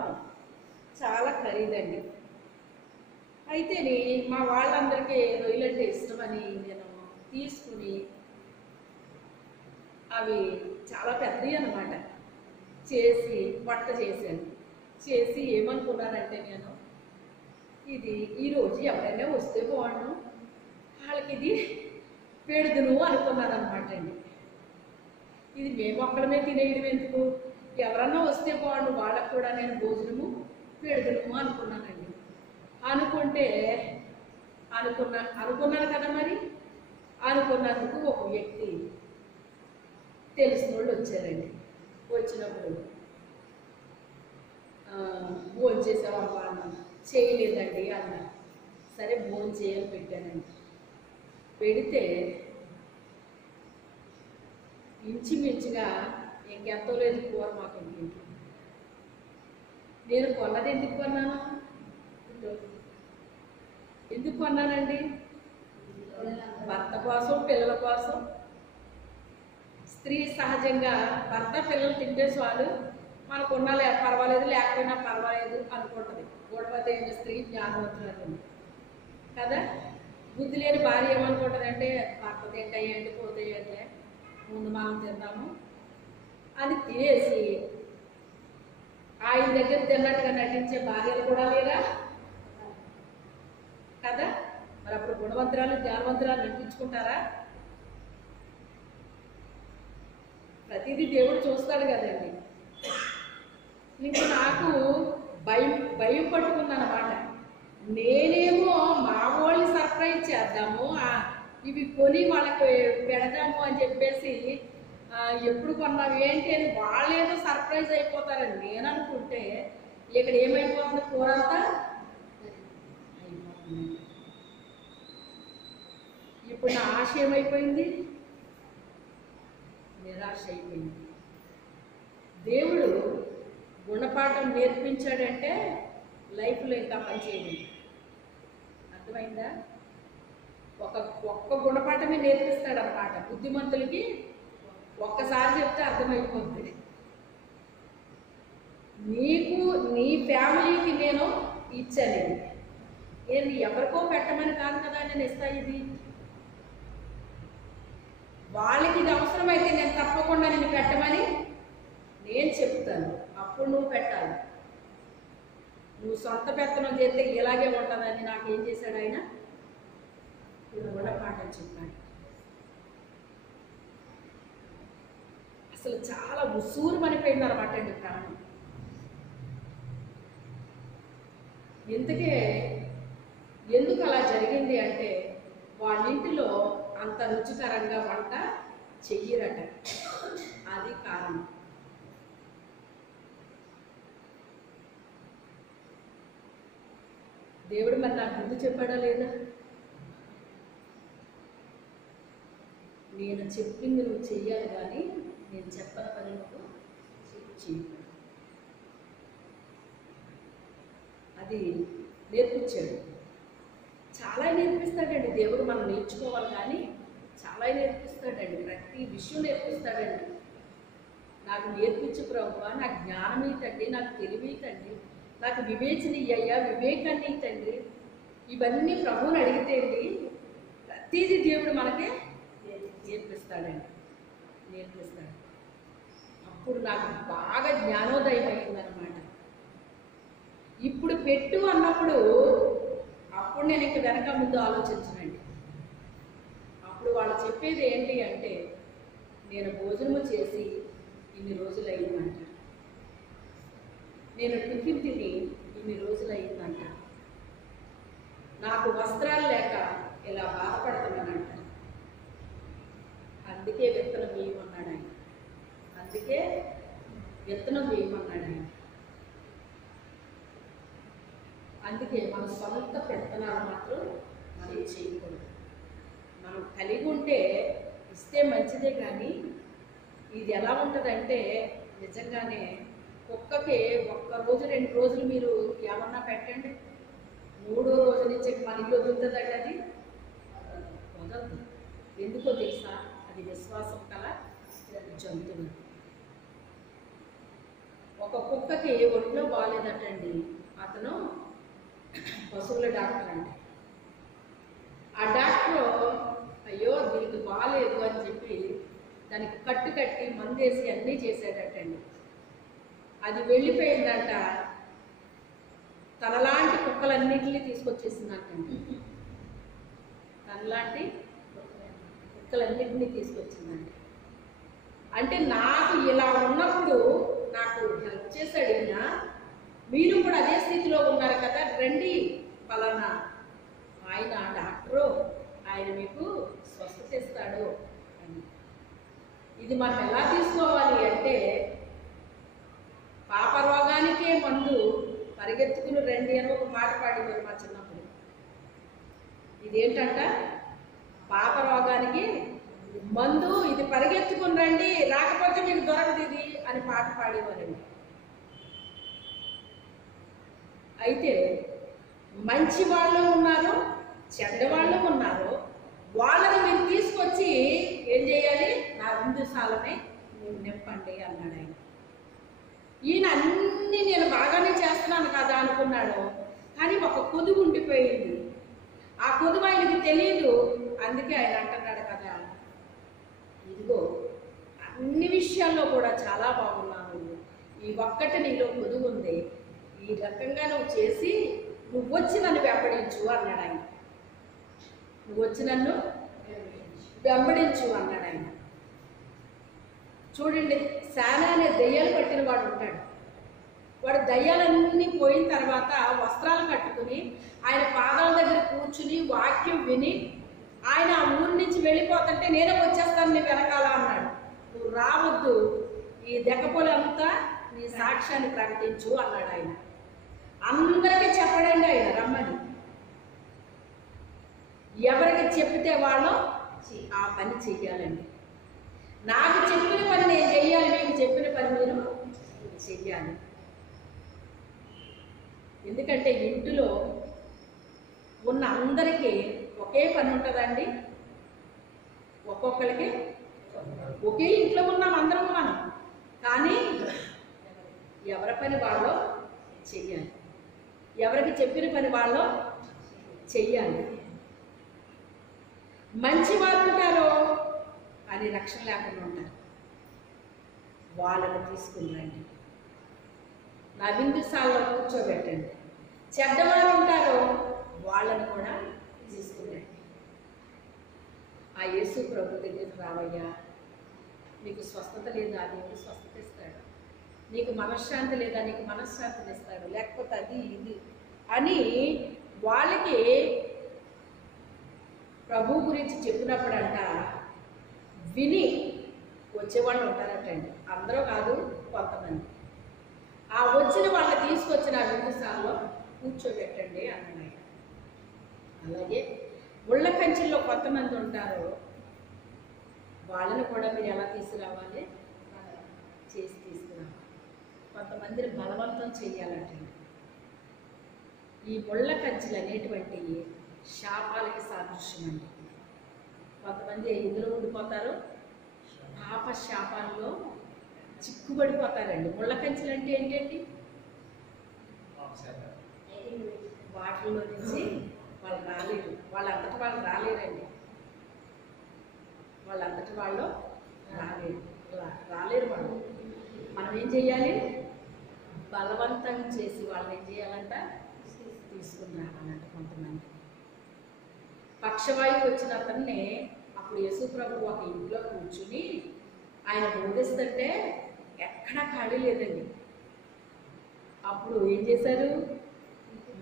చాలా ఖరీదండి. అయితే మా వాళ్ళందరికీ రొయ్యలు అంటే ఇష్టమని నేను తీసుకుని, అవి చాలా పెద్దవి అన్నమాట, చేసి వంట చేశాను. చేసి ఏమనుకున్నానంటే నేను, ఇది ఈరోజు ఎవరైనా వస్తే బాగుండు, వాళ్ళకి ఇది పెడుదును అనుకున్నాను అనమాట అండి. ఇది మేము ఒక్కడమే తినేయడం ఎందుకు, ఎవరన్నా వస్తే బాగుండు, వాళ్ళకు కూడా నేను భోజనము పెడుదును అనుకున్నానండి. అనుకుంటే అనుకున్నాను కదా, మరి అనుకున్నందుకు ఒక వ్యక్తి తెలిసిన వాళ్ళు వచ్చారండి. వచ్చినప్పుడు భోజనం చేసావమ్మా అన్నాను. చేయలేదండి అన్నా. సరే భోజనం చేయని పెట్టానండి. పెడితే ఇంచుమించుగా ఇంకెంతో లేదు కూర మాకు ఇంట్లో. నేను కొన్నది ఎందుకు కొన్నాను? ఎందుకు కొన్నానండి? భర్త కోసం, పిల్లల కోసం. స్త్రీ సహజంగా భర్త పిల్లలు తింటే చాలు, మనకున్నా పర్వాలేదు, లేకపోయినా పర్వాలేదు అనుకుంటుంది. గొడవతే స్త్రీ జ్ఞానవంతురాలు కదా. బుద్ధి లేని భార్య ఏమనుకుంటుంది అంటే, భర్త తింటాయండి పోతాయంటే ముందు మనం తిందాము అని తినేసి ఆయన దగ్గర తిన్నట్టుగా నటించే భార్యలు కూడా లేరా కదా. మరి అప్పుడు గుణవంతురాలు జ్ఞానవంతురాలు నటించుకుంటారా? ప్రతిదీ దేవుడు చూస్తాడు కదండి. ఇంక నాకు భయం పట్టుకుందన్నమాట. నేనేమో మా వాళ్ళని సర్ప్రైజ్ చేద్దాము, ఇవి కొని వాళ్ళకి పెడదాము అని చెప్పేసి, ఎప్పుడు కొన్నావు ఏంటి అని వాళ్ళేదో సర్ప్రైజ్ అయిపోతారని నేను అనుకుంటే, ఇక్కడ ఏమైపోతుంది, కూర అంతా అయిపోతుంది. ఇప్పుడు నా ఆశ ఏమైపోయింది? నిరాశ అయిపోయింది. దేవుడు గుణపాఠం నేర్పించాడంటే లైఫ్లో ఇంకా పనిచేయండి. అర్థమైందా? ఒక్క గుణపాఠమే నేర్పిస్తాడు అన్నమాట. బుద్ధిమంతులకి ఒక్కసారి చెప్తే అర్థమైపోతుంది. నీకు నీ ఫ్యామిలీకి నేను ఇచ్చాను. నేను ఎవరికో పెట్టమని కాదు కదా నేను ఇస్తా. ఇది వాళ్ళకి ఇది అవసరమైతే నేను తప్పకుండా నేను పెట్టమని నేను చెప్తాను. అప్పుడు నువ్వు పెట్టాలి. నువ్వు సొంత పెత్తనం చేస్తే ఇలాగే ఉంటుందని నాకేం చేశాడు ఆయన? గుణపాఠం చెప్పాడు. అసలు చాలా ఉసూరు మనిపోయింది అనమాట అండి ప్రాణం. ఎందుకు అలా జరిగింది అంటే, వాళ్ళింటిలో అంత రుచికరంగా వంట చెయ్యరట. అది కారణం. దేవుడు మరి నాకు ముందు చెప్పాడా లేదా? నేను చెప్పింది నువ్వు చెయ్యాలి, కానీ నేను చెప్పని పని నువ్వు చెయ్యాలి. అది నేర్పించాడు. చాలా నేర్పిస్తాడండి దేవుడు. మనం నేర్చుకోవాలి, కానీ చాలా నేర్పిస్తాడండి. ప్రతి విషయం నేర్పిస్తాడండి. నాకు నేర్పించు ప్రభువా, నాకు జ్ఞానం తండ్రి, నాకు తెలివి తండ్రి, నాకు వివేచన ఇయ్యా, వివేకాన్ని తండ్రి. ఇవన్నీ ప్రభువుని అడిగితే అండి ప్రతిదీ దేవుడు మనకే నేర్పిస్తాడండి, నేర్పిస్తాడు. అప్పుడు నాకు బాగా జ్ఞానోదయం అయిందనమాట. ఇప్పుడు పెట్టు అన్నప్పుడు అప్పుడు నేను ఇంక వెనక ముందు ఆలోచించనండి. అప్పుడు వాళ్ళు చెప్పేది ఏంటి అంటే, నేను భోజనము చేసి ఇన్ని రోజులు అయిందంట, నేను టిఫిన్ తిని ఇన్ని రోజులు అయిందంట, నాకు వస్త్రాలు లేక ఇలా బాధపడుతున్నానంట. అందుకే విత్తనం వేయమన్నాడు ఆయన, అందుకే విత్తనం వేయమన్నాడు ఆయన. అందుకే మన సొంత పెత్తనాలు మాత్రం మనం చేయకూడదు. మనం కలిగి ఉంటే ఇస్తే మంచిదే, కానీ ఇది ఎలా ఉంటుందంటే నిజంగానే కుక్కకి 1 రోజు 2 రోజులు మీరు ఏమన్నా పెట్టండి, 3వ రోజు నుంచి మన ఇల్లు వదులుతుందండి. అది వదలదు. ఎందుకో తెలుసా? అది విశ్వాసం కల జంతువు. ఒక కుక్కకి ఒంట్లో బాగాలేదటండి, అతను పశువుల డాక్టర్ అండి. ఆ డాక్టర్ అయ్యో దీనికి బాగాలేదు అని చెప్పి దానికి కట్టు కట్టి మందేసి అన్నీ చేసేటట్టండి. అది వెళ్ళిపోయిందంట, తనలాంటి కుక్కలన్నింటినీ తీసుకొచ్చేసిందంటండి. తనలాంటి కుక్కలన్నింటినీ తీసుకొచ్చిందంట. అంటే నాకు ఇలా ఉన్నప్పుడు నాకు హెల్ప్ చేశాడు ఈయన, మీరు కూడా అదే స్థితిలో ఉన్నారు కదా, రండి పలానా ఆయన డాక్టరు, ఆయన మీకు స్వస్థత ఇస్తాడు అని. ఇది మనం ఎలా తీసుకోవాలి అంటే, పాప రోగానికే మందు పరిగెత్తుకుని రండి అని ఒక మాట పాడేవారు మా చిన్నప్పుడు. ఇదేంటంట, పాప రోగానికి మందు, ఇది పరిగెత్తుకుని రండి, రాకపోతే మీకు దొరకదు ఇది అని పాట పాడేవారండి. అయితే మంచి వాళ్ళు ఉన్నారు, చెడ్డవాళ్ళు ఉన్నారు. వాళ్ళని మీరు తీసుకొచ్చి ఏం చేయాలి, నా విందుశాలని మీరు నింపండి అన్నాడు ఆయన. ఈయన అన్నీ నేను బాగానే చేస్తున్నాను కదా అనుకున్నాడు, కానీ ఒక కొదువు ఉండిపోయింది. ఆ కొదువు ఆయనకి తెలియదు. అందుకే ఆయన అంటున్నాడు కదా, ఇదిగో అన్ని విషయాల్లో కూడా చాలా బాగున్నాను, ఈ ఒక్కటి నీలో కొదువు ఉంది, ఈ రకంగా నువ్వు చేసి నువ్వు వచ్చి నన్ను వెంబడించు అన్నాడు ఆయన. నువ్వు వచ్చి నన్ను వెంబడించు అన్నాడు ఆయన. చూడండి, శానా అనే దయ్యాలు పట్టిన వాడు ఉంటాడు. వాడు దయ్యాలన్నీ పోయిన తర్వాత వస్త్రాలు కట్టుకుని ఆయన పాదాల దగ్గర కూర్చుని వాక్యం విని ఆయన ఆ ఊరి నుంచి వెళ్ళిపోతుంటే నేనే వచ్చేస్తాను నీ వెనకాల అన్నాడు. నువ్వు రావద్దు, ఈ దెక్కపోలంతా నీ సాక్ష్యాన్ని ప్రకటించు అన్నాడు ఆయన. అందరికీ చెప్పడండి ఆయన రమ్మని. ఎవరికి చెప్తే వాళ్ళు ఆ పని చెయ్యాలండి. నాకు చెప్పిన పని నేను చెయ్యాలి, మీకు చెప్పిన పని మీరు చెయ్యాలి. ఎందుకంటే ఇంటిలో ఉన్న అందరికీ ఒకే పని ఉంటుందండి. ఒక్కొక్కరికి ఒకే ఇంట్లో ఉన్నాం అందరం మనం, కానీ ఎవరి పని వాళ్ళు చెయ్యాలి, ఎవరికి చెప్పిన పని వాళ్ళు చెయ్యాలి. మంచి వారు ఉంటారో అని రక్షణ లేకుండా ఉంటారు, వాళ్ళని తీసుకుని రండి, నా విందుశాలలో కూర్చోబెట్టండి. చెడ్డవారు ఉంటారో వాళ్ళని కూడా తీసుకురండి. ఆ యేసు ప్రభు దగ్గరికి రావయ్యా, నీకు స్వస్థత లేదా, నీకు స్వస్థత ఇస్తాడు. నీకు మనశ్శాంతి లేదా, నీకు మనశ్శాంతిని ఇస్తాడు. లేకపోతే అది ఇది అని వాళ్ళకి ప్రభు గురించి చెప్పినప్పుడంట విని వచ్చేవాళ్ళు ఉంటారటండి. అందరూ కాదు, కొంతమంది. ఆ వచ్చిన వాళ్ళని తీసుకొచ్చిన ఆ విందుశాలలో కూర్చోబెట్టండి అన్నాడు. అలాగే ముళ్ళ కంచెల్లో కొంతమంది ఉంటారు, వాళ్ళని కూడా మీరు ఎలా తీసుకురావాలి, చేసి తీసుకురావాలి. కొంతమందిని బలవంతం చేయాలంటండి. ఈ ముళ్ళ కంచెలు అనేటువంటి శాపాలకి సాదృశ్యం అండి. కొంతమంది ఇందులో ఉండిపోతారు, పాప శాపాల్లో చిక్కుబడిపోతారండి. ముళ్ళ కంచెలు అంటే ఏంటండి? వాటిల్లో నుంచి వాళ్ళు రాలేరు, వాళ్ళంతటి వాళ్ళు రాలేరండి, వాళ్ళంతటి వాళ్ళు రాలేరు వాళ్ళు. మనం ఏం చేయాలి? బలవంతం చేసి వాళ్ళని ఏం చేయాలంట? తీసుకుని రావాలంట. కొంతమంది పక్షవాయువు వచ్చిన అతన్ని అప్పుడు యేసు ప్రభు ఒక ఇంట్లో కూర్చుని ఆయన బోధిస్తుంటే ఎక్కడా ఖాళీ లేదండి. అప్పుడు ఏం చేశారు?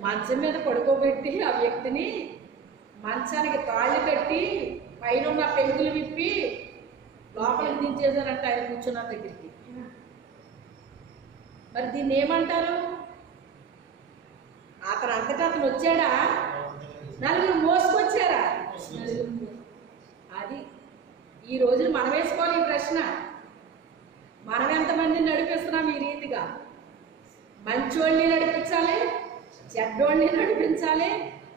మంచం మీద పడుకోబెట్టి ఆ వ్యక్తిని మంచానికి తాళ్ళు కట్టి పైన ఉన్న పెంకులు విప్పి లోపలికి దించేశారంట ఆయన కూర్చున్న దగ్గరికి. మరి దీన్ని ఏమంటారు? అతను అంతటా అతను వచ్చాడా? నలుగురు మోసుకొచ్చారా? అది ఈ రోజున మనం వేసుకోవాలి ఈ ప్రశ్న. మనం ఎంతమందిని నడిపిస్తున్నాం ఈ రీతిగా? మంచోళ్ళని నడిపించాలి, చెడ్డోళ్ళని నడిపించాలి.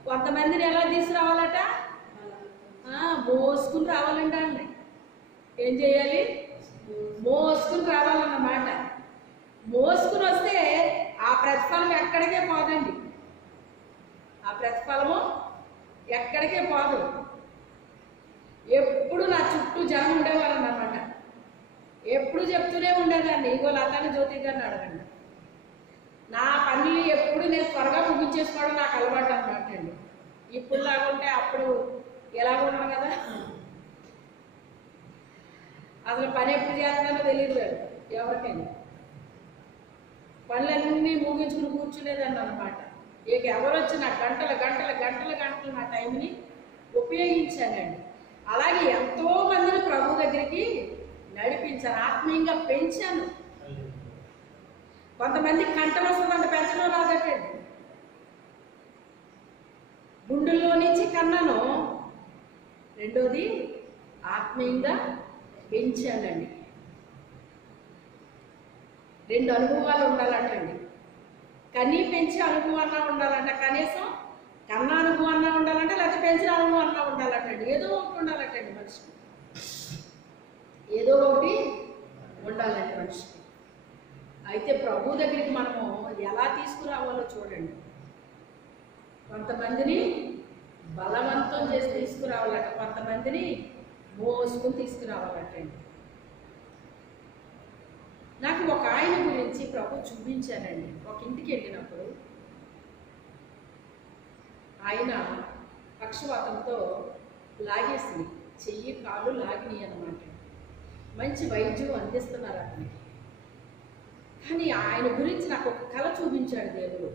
కొంతమందిని ఎలా తీసుకురావాలట? మోసుకుని రావాలంట అండి. ఏం చేయాలి? మోసుకుని రావాలన్నమాట. మోసుకుని వస్తే ఆ ప్రతిఫలం ఎక్కడికే పోదండి. ఆ ప్రతిఫలము ఎక్కడికే పోదు. ఎప్పుడు నా చుట్టూ జనం ఉండేవారన్నమాట. ఎప్పుడు చెప్తూనే ఉండేదాన్ని, ఇగో లతాని జ్యోతి గారిని అడగండి. నా పనులు ఎప్పుడు నేను త్వరగా ముగించేసుకోవడం నాకు అలవాటు అన్నమాట అండి. ఇప్పుడు లాగుంటే అప్పుడు ఎలాగ ఉన్నాను కదా, అసలు పని ఎప్పుడు చేస్తానో తెలియదు ఎవరికైనా. పనులన్నీ ముగించుకుని కూర్చునేదాన్ని అనమాట. ఇక ఎవరు వచ్చినా గంటలు గంటలు గంటలు గంటలు నా టైంని ఉపయోగించానండి. అలాగే ఎంతో మందిని ప్రభు దగ్గరికి నడిపించాను, ఆత్మీయంగా పెంచాను. కొంతమంది కంఠం వస్తుందంటే పెంచడం రాదటండి. గుండెల్లో నుంచి కన్నాను. రెండోది ఆత్మీయంగా పెంచానండి. 2 అనుభవాలు ఉండాలంటండి. కనీ పెంచే అనుభవాన్నా ఉండాలంట, కనీసం కన్న అనుభవాన్నా ఉండాలంటే, లేకపోతే పెంచిన అనుభవాన్నా ఉండాలంటండి. ఏదో ఒకటి ఉండాలంటండి మనిషికి, ఏదో ఒకటి ఉండాలండి మనిషికి. అయితే ప్రభు దగ్గరికి మనము ఎలా తీసుకురావాలో చూడండి. కొంతమందిని బలవంతం చేసి తీసుకురావాలట, కొంతమందిని మోసుకుని తీసుకురావాలటండి. నాకు ఒక ఆయన గురించి ప్రభు చూపించానండి. ఒక ఇంటికి వెళ్ళినప్పుడు ఆయన పక్షవాతంతో లాగేసింది, చెయ్యి కాళ్ళు లాగినాయి అన్నమాట. మంచి వైద్యం అందిస్తున్నారు అతనికి. కానీ ఆయన గురించి నాకు ఒక కళ చూపించాడు దేవుడు.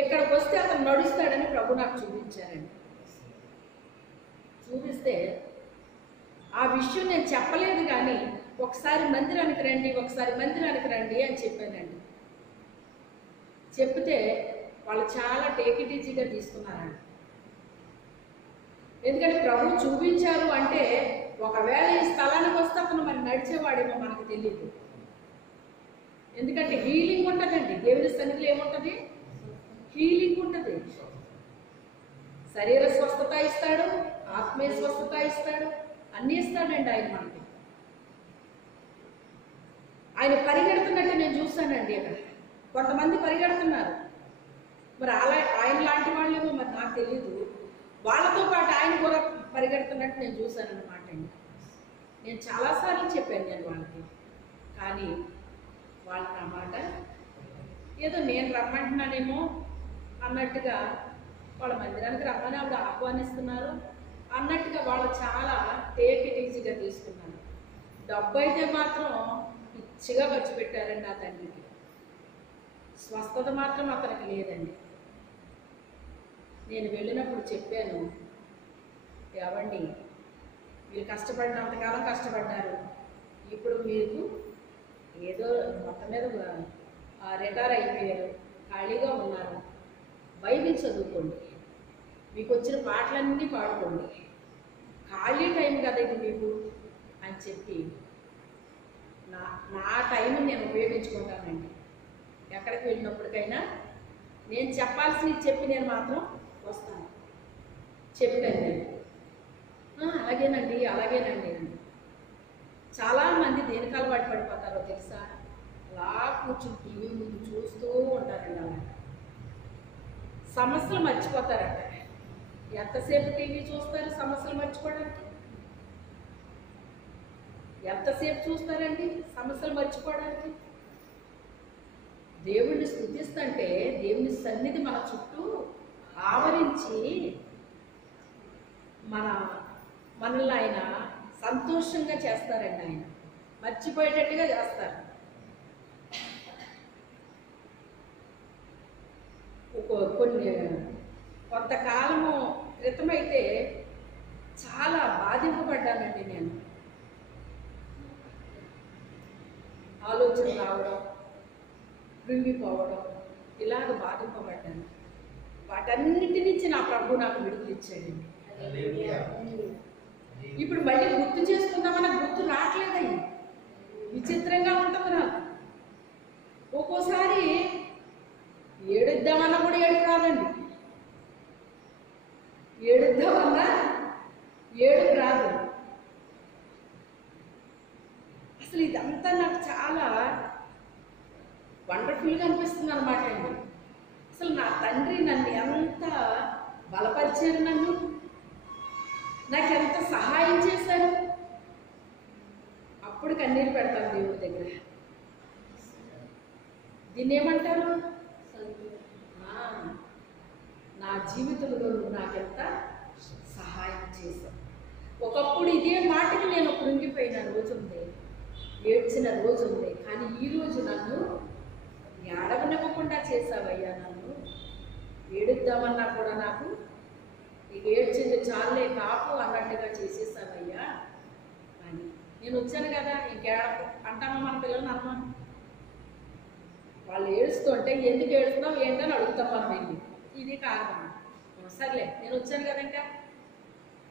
ఎక్కడికి వస్తే అతను నడుస్తాడని ప్రభు నాకు చూపించారండి. చూపిస్తే ఆ విషయం నేను చెప్పలేదు, కానీ ఒకసారి మందిరానికి రండి, ఒకసారి మందిరానికి రండి అని చెప్పానండి. చెప్తే వాళ్ళు చాలా టేక్ ఇట్ ఈజీగా తీసుకున్నారండి. ఎందుకంటే ప్రభు చూపించారు అంటే ఒకవేళ ఈ స్థలానికి వస్తే అతను మరి నడిచేవాడేమో మనకు తెలియదు. ఎందుకంటే హీలింగ్ ఉంటుందండి దేవుని సన్నిధిలో. ఏముంటుంది? హీలింగ్ ఉంటుంది. శరీర స్వస్థత ఇస్తాడు, ఆత్మీయ స్వస్థత ఇస్తాడు, అన్నీ ఇస్తాడండి ఆయన మనకి. ఆయన పరిగెడుతున్నట్టు నేను చూశానండి. అక్కడ కొంతమంది పరిగెడుతున్నారు, మరి అలా ఆయన లాంటి వాళ్ళేమో మరి నాకు తెలియదు. వాళ్ళతో పాటు ఆయన కూడా పరిగెడుతున్నట్టు నేను చూశానన్నమాట అండి. నేను చాలాసార్లు చెప్పాను నేను వాళ్ళకి, కానీ వాళ్ళు నా మాట ఏదో నేను రమ్మంటున్నానేమో అన్నట్టుగా, వాళ్ళ మందిరానికి రమ్మని ఆవిడ ఆహ్వానిస్తున్నారు అన్నట్టుగా వాళ్ళు చాలా టేక్ ఇట్ ఈజీగా తీసుకున్నారు. డబ్బు అయితే మాత్రం పిచ్చిగా ఖర్చు పెట్టారండి ఆ తండ్రికి. స్వస్థత మాత్రం అతనికి లేదండి. నేను వెళ్ళినప్పుడు చెప్పాను, ఏవండి మీరు కష్టపడినంతకాలం కష్టపడ్డారు, ఇప్పుడు మీకు ఏదో మొత్తం మీద రిటైర్ అయిపోయారు, ఖాళీగా ఉన్నారు, బైబిల్ చదువుకోండి, మీకు వచ్చిన పాటలన్నీ పాడుకోండి, ఖాళీ టైం కదా ఇది మీకు అని చెప్పి నా టైం నేను ఉపయోగించుకుంటానండి. ఎక్కడికి వెళ్ళినప్పటికైనా నేను చెప్పాల్సినవి చెప్పి నేను మాత్రం వస్తాను. చెప్పాను నేను, అలాగేనండి అలాగేనండి అండి. చాలామంది దేనికి అలవాటు పడిపోతారో తెలుసా? అలా కూర్చుని టీవీ ముందు చూస్తూ ఉంటారండి. అలా సమస్యలు మర్చిపోతారట. ఎంతసేపు టీవీ చూస్తారు సమస్యలు మర్చిపోవడానికి? ఎంతసేపు చూస్తారండి సమస్యలు మర్చిపోవడానికి? దేవుణ్ణి స్తుతిస్తుంటే దేవుని సన్నిధి మన చుట్టూ ఆవరించి మనల్ని ఆయన సంతోషంగా చేస్తారండి. ఆయన మర్చిపోయేటట్టుగా చేస్తారు. కొంతకాలము క్రితమైతే చాలా బాధింపబడ్డానండి నేను. ఆలోచన రావడం, కృంగిపోవడం, ఇలాగ బాధింపబడ్డాను. వాటన్నిటి నుంచి నా ప్రభు నాకు విడుదల ఇచ్చాడండి. ఇప్పుడు మళ్ళీ గుర్తు చేసుకుందామన్నా గుర్తు రావట్లేదండి. విచిత్రంగా ఉంటుంది నాకు. ఒక్కోసారి ఏడుద్దామన్నా కూడా ఏడుపు రాదండి. ఏడుద్దామన్నా ఏడుపు రాదు. అసలు ఇదంతా నాకు చాలా వండర్ఫుల్గా అనిపిస్తుంది అనమాట అండి. అసలు నా తండ్రి నన్ను ఎంత బలపరిచారు, నాకెంత సహాయం చేశారు. అప్పుడు కన్నీరు పెడతాను దేవుడి దగ్గర. దీన్ని ఏమంటారు? నా జీవితంలో నువ్వు నాకెంత సహాయం చేశావు. ఒకప్పుడు ఇదే మాటకి నేను కృంగిపోయిన రోజు ఉంది, ఏడ్చిన రోజు ఉంది. కానీ ఈరోజు నన్ను ఏడవనివ్వకుండా చేసావయ్యా. నన్ను ఏడుద్దామన్నా కూడా నాకు ఇక ఏడ్చింది చాలే కాపు అన్నట్టుగా చేసేసావయ్యా అని. నేను వచ్చాను కదా ఇంకేడకు అంటామా మన పిల్లల్ని? అమ్మా వాళ్ళు ఏడుస్తుంటే ఎందుకు ఏడుస్తున్నావు ఏంటని అడుగుతాం మనం వెళ్ళి. ఇది కారణం. సర్లే నేను వచ్చాను కదా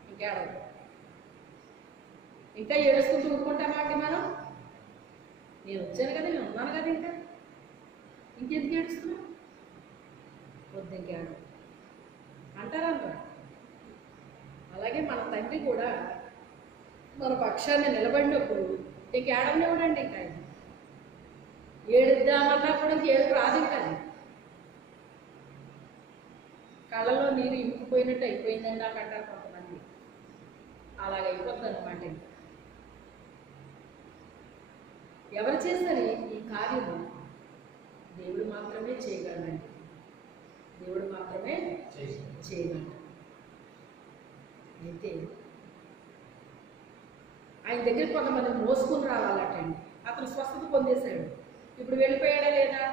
ఇంకేడవు. ఇంకా ఏడుస్తుంటూ ఊరుకుంటామా అండి మనం? నేను వచ్చాను కదా, నేను ఉన్నాను కదా, ఇంకెందుకు ఏడుస్తున్నా? వద్దు ఇంకేడు అంటారా? అలాగే మన తండ్రి కూడా మన పక్షాన్ని నిలబడినప్పుడు ఇంకేడనివ్వడండి. ఇంకా ఏడుద్దామన్నా కూడా ఇంకేడు రాదు. ఇంకా కళ్ళలో నీరు ఇంకిపోయినట్టు అయిపోయిందని నాకు అంటారు కొంతమంది. అలాగ అయిపోతుంది అనమాట. ఎవరు చేస్తారు ఈ కార్యము? దేవుడు మాత్రమే చేయగలడండి. దేవుడు మాత్రమే చేయగలడు. అయితే ఆయన దగ్గర కొంతమంది మోసుకుని రావాలటండి. అతను స్వస్థత పొందేశాడు. ఇప్పుడు వెళ్ళిపోయాడా లేదా?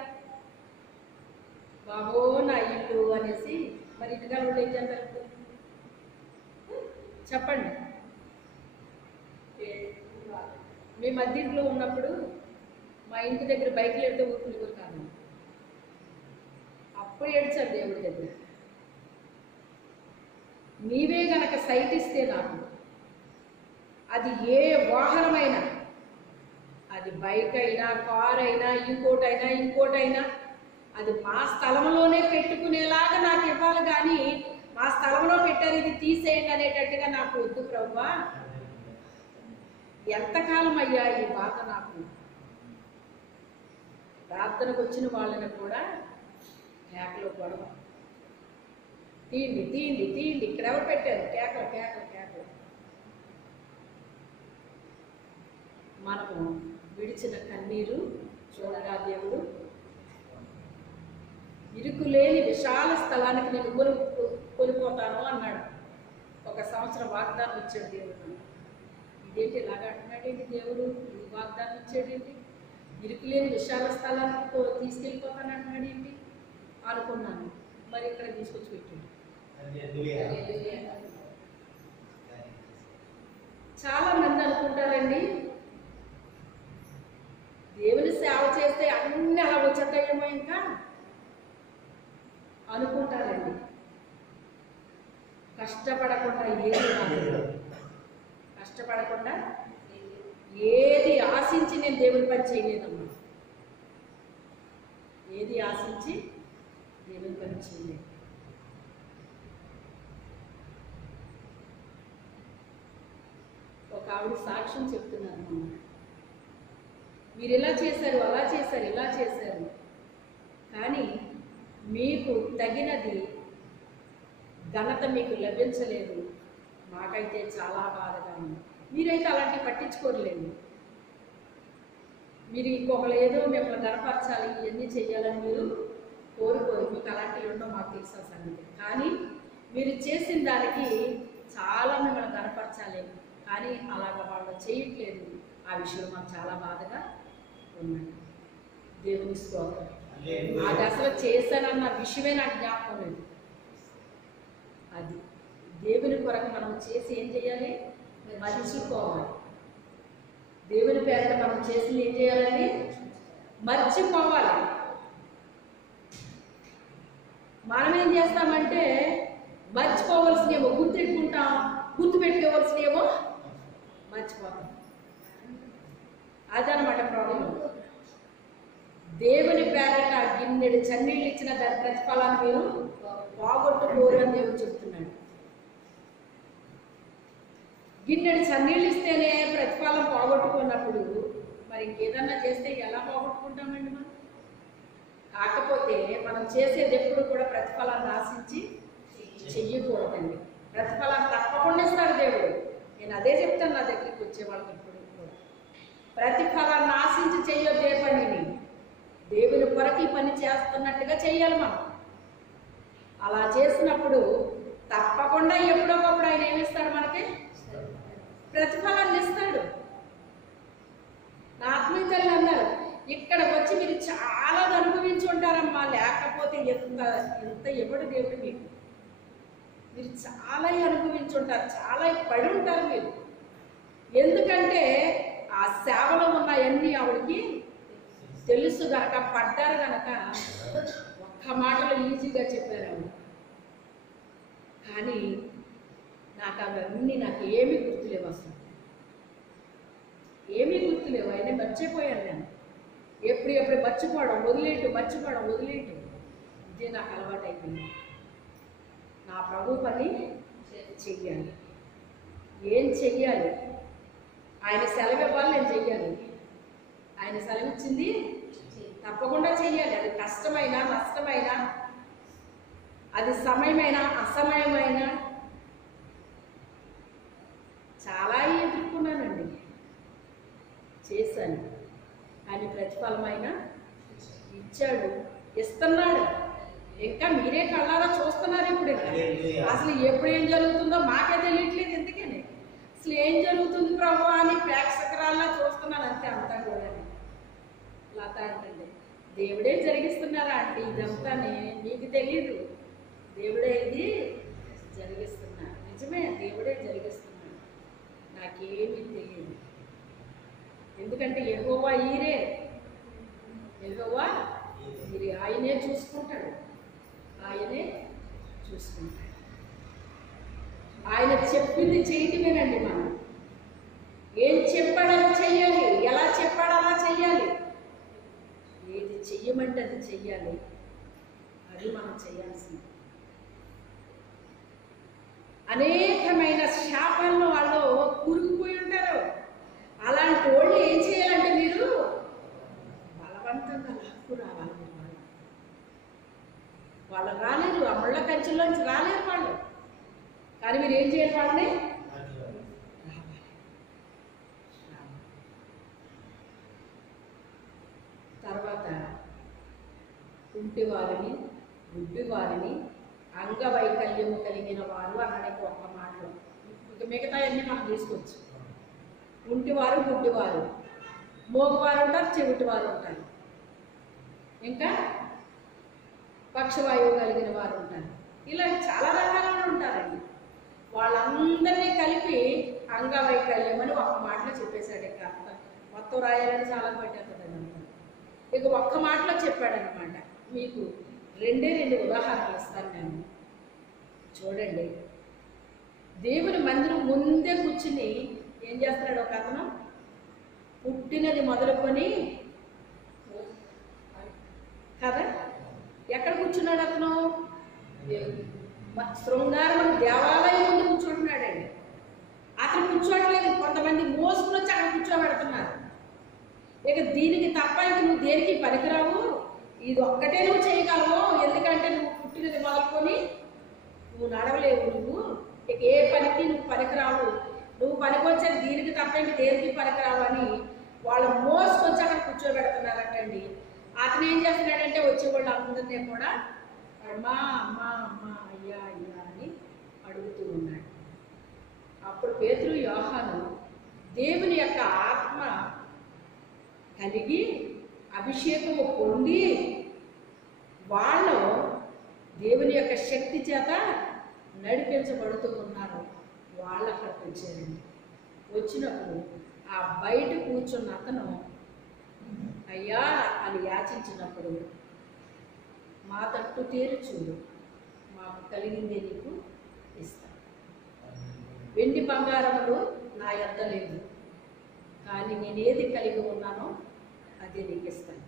బాబో నా ఇల్లు అనేసి మరి ఇంటిగా వాళ్ళు ఏం చేస్తారు చెప్పండి? మీ మధ్యలో ఉన్నప్పుడు మా ఇంటి దగ్గర బైక్లు వెళ్తే ఊరుకునేవారు కాదు. అప్పుడు ఏడ్చారు దేవుడి దగ్గర. నీవే గనక సైట్ ఇస్తే నాకు, అది ఏ వాహనమైనా, అది బైక్ అయినా కార్ అయినా ఇంకోటైనా అది మా స్థలంలోనే పెట్టుకునేలాగా నాకు ఇవ్వాలి. కానీ మా స్థలంలో పెట్టారు ఇది తీసేయండి అనేటట్టుగా నాకు వద్దు ప్రభువా. ఎంతకాలం అయ్యా ఈ బాధ నాకు. ప్రార్థనకు వచ్చిన వాళ్ళని కూడా కేకలు గొడవ. తీయండి ఇక్కడ ఎవరు పెట్టారు? కేకలు. మనము విడిచిన కన్నీరు చూడగా దేవుడు ఇరుకులేని విశాల స్థలానికి నేను కొనిపోతాను అన్నాడు. 1 సంవత్సరం వాగ్దానం ఇచ్చాడు దేవుడు. ఇదేంటి ఇలాగ అంటున్నాడేంటి దేవుడు? ఇది వాగ్దానం ఇచ్చాడేంటి? ఇరుకులేని విశాల స్థలానికి తీసుకెళ్ళిపోతాను అంటున్నాడేంటి అనుకున్నాను. మరి ఇక్కడ తీసుకొచ్చి పెట్టాడు. చాలా మంది అనుకుంటారండి దేవుని సేవ చేస్తే అన్ని అలా వచ్చేస్తాయేమో ఇంకా అనుకుంటారండి. కష్టపడకుండా ఏది కాదు. కష్టపడకుండా ఏది ఆశించి నేను దేవుని పని చేయలేదమ్మా. ఏది ఆశించి దేవుని పని చేయలేదు. ఒక ఆవిడ ఆవిడ సాక్ష్యం చెప్తున్నారు మొన్న. మీరు ఇలా చేశారు, అలా చేశారు, ఇలా చేశారు, కానీ మీకు తగినది ఘనత మీకు లభించలేదు. మాకైతే చాలా బాధగా ఉంది. మీరైతే అలాంటివి పట్టించుకోరలేదు. మీరు ఇంకొకరు ఏదో మిమ్మల్ని గనపరచాలి, ఇవన్నీ చేయాలని మీరు కోరుకోరు. మీకు అలాంటివి ఉండవు, మాకు తెలిసిన సంగతి. కానీ మీరు చేసిన దానికి చాలా మిమ్మల్ని గనపరచాలి, కానీ అలాగ వాళ్ళు చేయట్లేదు. ఆ విషయం మాకు చాలా బాధగా ఉన్నాడు. దేవుని స్తోత్రం. ఆ దశలో చేశానన్న విషయమే నాకు జ్ఞాపకం లేదు. అది దేవుని కొరకు మనం చేసి ఏం చేయాలి? మర్చిపోవాలి. దేవుని పేరిట మనం చేసింది ఏం చేయాలండి? మర్చిపోవాలి. మనం ఏం చేస్తామంటే మర్చిపోవలసినేమో గుర్తెట్టుకుంటాం, గుర్తుపెట్టుకోవాల్సినేమో మర్చిపోతాం. అదనమాట ప్రాబ్లం. దేవుని పేరిట గిన్నెడు చన్నీళ్ళు ఇచ్చిన దాని ప్రతిఫలాన్ని మీరు పోగొట్టుకోరు అని దేవుడు చెప్తున్నాడు. గిన్నెడు చన్నీళ్ళు ఇస్తేనే ప్రతిఫలం పోగొట్టుకున్నప్పుడు మరి ఇంకేదన్నా చేస్తే ఎలా పోగొట్టుకుంటామండి మనం? కాకపోతే మనం చేసేది ఎప్పుడు కూడా ప్రతిఫలాన్ని ఆశించి చెయ్యకూడదండి. ప్రతిఫలాన్ని తప్పకుండా ఇస్తాడు దేవుడు. నేను అదే చెప్తాను నా దగ్గరికి వచ్చే వాళ్ళకి ఇప్పుడు కూడా. ప్రతిఫలాన్ని ఆశించి చెయ్యొద్దే పనిని. దేవుని కొరకు ఈ పని చేస్తున్నట్టుగా చెయ్యాలి మనం. అలా చేసినప్పుడు తప్పకుండా ఎప్పుడో ఒకప్పుడు ఆయన ఏమిస్తాడు? మనకి ప్రతిఫలాన్ని ఇస్తాడు. నా ఆత్మీయ తల్లి అన్నారు, ఇక్కడ వచ్చి మీరు చాలా అనుభవించి ఉంటారమ్మా, లేకపోతే ఎంత ఎవడు దేవుడు మీకు. మీరు చాలా అనుభవించి ఉంటారు, చాలా పడి ఉంటారు మీరు. ఎందుకంటే ఆ సేవలో ఉన్నాయన్నీ ఆవిడకి తెలుసు గనక, పడ్డారు గనక ఒక్క మాటలో ఈజీగా చెప్పారు ఆవిడ. కానీ నాకు అవన్నీ నాకు ఏమీ గుర్తులేవు, అసలు ఏమీ గుర్తులేవు. అయినా మర్చిపోయాను నేను. ఎప్పుడు మర్చిపోవడం, వదిలేయటం ఇదే నాకు అలవాటు అయిపోయింది. నా ప్రభు పని చెయ్యాలి. ఏం చెయ్యాలి? ఆయన సెలవు ఇవ్వాలి, నేను చెయ్యాలి. ఆయన సెలవిచ్చింది తప్పకుండా చెయ్యాలి. అది కష్టమైనా నష్టమైనా, అది సమయమైనా అసమయమైనా చాలా ఎదుర్కొన్నానండి, చేశాను. ఆయన ప్రతిఫలమైన ఇచ్చాడు, ఇస్తున్నాడు. ఇంకా మీరే కళ్ళారా చూస్తున్నారు. ఇప్పుడు అసలు ఎప్పుడు ఏం జరుగుతుందో మాకే తెలియట్లేదు. ఎందుకని అసలు ఏం జరుగుతుంది ప్రభు అని ప్రేక్షకురాల్లా చూస్తున్నాను అంతే. అంతా కూడా లత అంటే దేవుడే జరిగిస్తున్నారా అంటే ఇదంతానే మీకు తెలియదు. దేవుడే ఇది జరిగిస్తున్నారు. నిజమే, దేవుడే జరిగిస్తున్నాడు. నాకేమీ తెలియదు. ఎందుకంటే యెహోవా ఈరే, ఆయనే చూసుకుంటాడు. ఆయన చెప్పింది చేయటమేనండి. మనం ఏం చెప్పాడో చెయ్యాలి, ఎలా చెప్పాడో అలా చెయ్యాలి. ఏది చెయ్యమంటే అది చెయ్యాలి. అది మనం చేయాల్సింది. అనేకమైన శాపాలను వాళ్ళు కూరుకుపోయి ఉంటారు. అలాంటి వాళ్ళు ఏం చేయాలంటే మీరు బలవంతంగా లాక్కు రావాలి. వాళ్ళు రాలేరు, ఆ ముళ్ళ కంచెల్లోంచి రాలేరు వాళ్ళు. కానీ మీరు ఏం చేయాలి? వాళ్ళని తర్వాత కుంటివారిని, గుడ్డివారిని, అంగవైకల్యము కలిగిన వారు అన్నది ఒక్క మాటలు. ఇంకా మిగతా అన్నీ మనం తీసుకోవచ్చు. కుంటివారు, గుడ్డివారు, మోగవారు ఉంటారు, చెవిటివారు ఉంటారు, ఇంకా పక్షవాయువు కలిగిన వారు ఉంటారు. ఇలా చాలా రకాలుగా ఉంటారండి. వాళ్ళందరినీ కలిపి అంగవైకల్యం అని ఒక్క మాటలో చెప్పేశాడు. ఇక మొత్తం రాయాలని చాలా పట్టేస్తుంది అంతా. ఇక ఒక్క మాటలో చెప్పాడనమాట. మీకు రెండే ఉదాహరణలు ఇస్తాను నేను. చూడండి, దేవుని మందిరం ముందే కూర్చుని ఏం చేస్తున్నాడు ఒక అతను? పుట్టినది మొదలుకొని కదా, ఎక్కడ కూర్చున్నాడు అతను? శృంగారం దేవాలయం ముందు కూర్చుంటున్నాడండి. అతను కూర్చోవట్లేదు, కొంతమంది మోసుకుని వచ్చి అక్కడ కూర్చోబెడుతున్నారు. ఇక దీనికి తప్ప ఇంక నువ్వు దేనికి పనికిరావు, ఇది ఒక్కటే నువ్వు చేయగలవు, ఎందుకంటే నువ్వు పుట్టినది మొదలుకొని నువ్వు నడవలేవు, నువ్వు ఇక ఏ పనికి నువ్వు పనికిరావు, నువ్వు పనికొచ్చేది దీనికి తప్ప ఇంక దేనికి పనికిరావు అని వాళ్ళు మోసుకొచ్చి అక్కడ కూర్చోబెడుతున్నారంటండి. అతను ఏం చేస్తున్నాడంటే వచ్చేవాళ్ళు అందరినీ కూడా అమ్మా అమ్మా అమ్మా అయ్యా అయ్యా అని అడుగుతూ ఉన్నాడు. అప్పుడు పేతురు యోహాను దేవుని యొక్క ఆత్మ కలిగి అభిషేకము పొంది వాళ్ళు దేవుని యొక్క శక్తి చేత నడిపించబడుతూ ఉన్నారు. వాళ్ళు అక్కడికి వచ్చారండి. వచ్చినప్పుడు ఆ బయట కూర్చున్న అతను అయ్యా అని యాచించినప్పుడు మా తట్టు తేరు చూడు, మాకు కలిగిందే నీకు ఇస్తాను. వెండి బంగారములు నా యొద్ద లేదు, కానీ నేనేది కలిగి ఉన్నానో అదే నీకు ఇస్తాను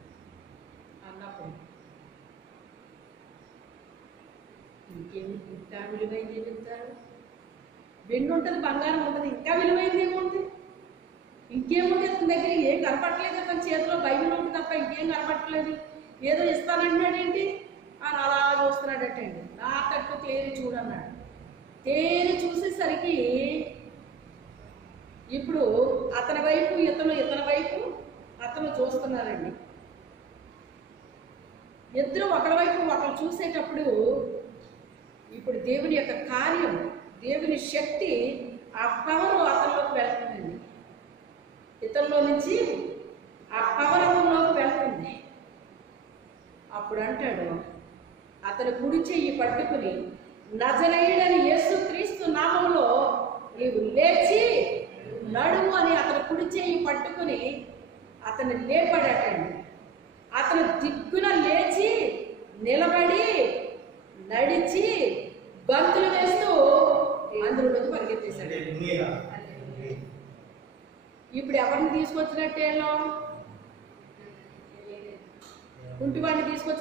అన్నప్పుడు ఇంకా విలువైంది ఏమి ఇస్తారు? వెండి ఉంటుంది, బంగారం ఉంటుంది, ఇంకా విలువైంది ఏముంది? ఇంకేముంది? అతని దగ్గర ఏం కనపట్టలేదు, అతని చేతిలో బైబిల్ ఉంటుంది తప్ప ఇంకేం కనపట్టలేదు. ఏదో ఇస్తానంటున్నాడేంటి అని అలా చూస్తున్నాడటండి. నా తట్టు తేరి చూడన్నాడు. తేరి చూసేసరికి ఇప్పుడు అతని వైపు ఇతని వైపు అతను చూస్తున్నారండి. ఇద్దరు ఒకరి వైపు ఒకరు చూసేటప్పుడు ఇప్పుడు దేవుని యొక్క కార్యం, దేవుని శక్తి, ఆ పవర్ అతనిలోకి వెళ్తుందండి. ఇతనిలో నుంచి ఆ పవర్ అతనిలోకి వెళ్తుంది. అప్పుడు అంటాడు, అతని కుడి చెయ్యి పట్టుకుని నజరేయుడైన యేసుక్రీస్తు నామములో నీవు లేచి నడుము అని అతని కుడి చెయ్యి పట్టుకుని అతన్ని లేపాడటండి. అతను దిగ్గున లేచి నిలబడి నడిచి గంతులు వేస్తూ అందులోకి పరిగెత్తేశాడు. ఇప్పుడు ఎవరిని తీసుకొచ్చినట్టేలో? కుంటివాడిని తీసుకొచ్చిన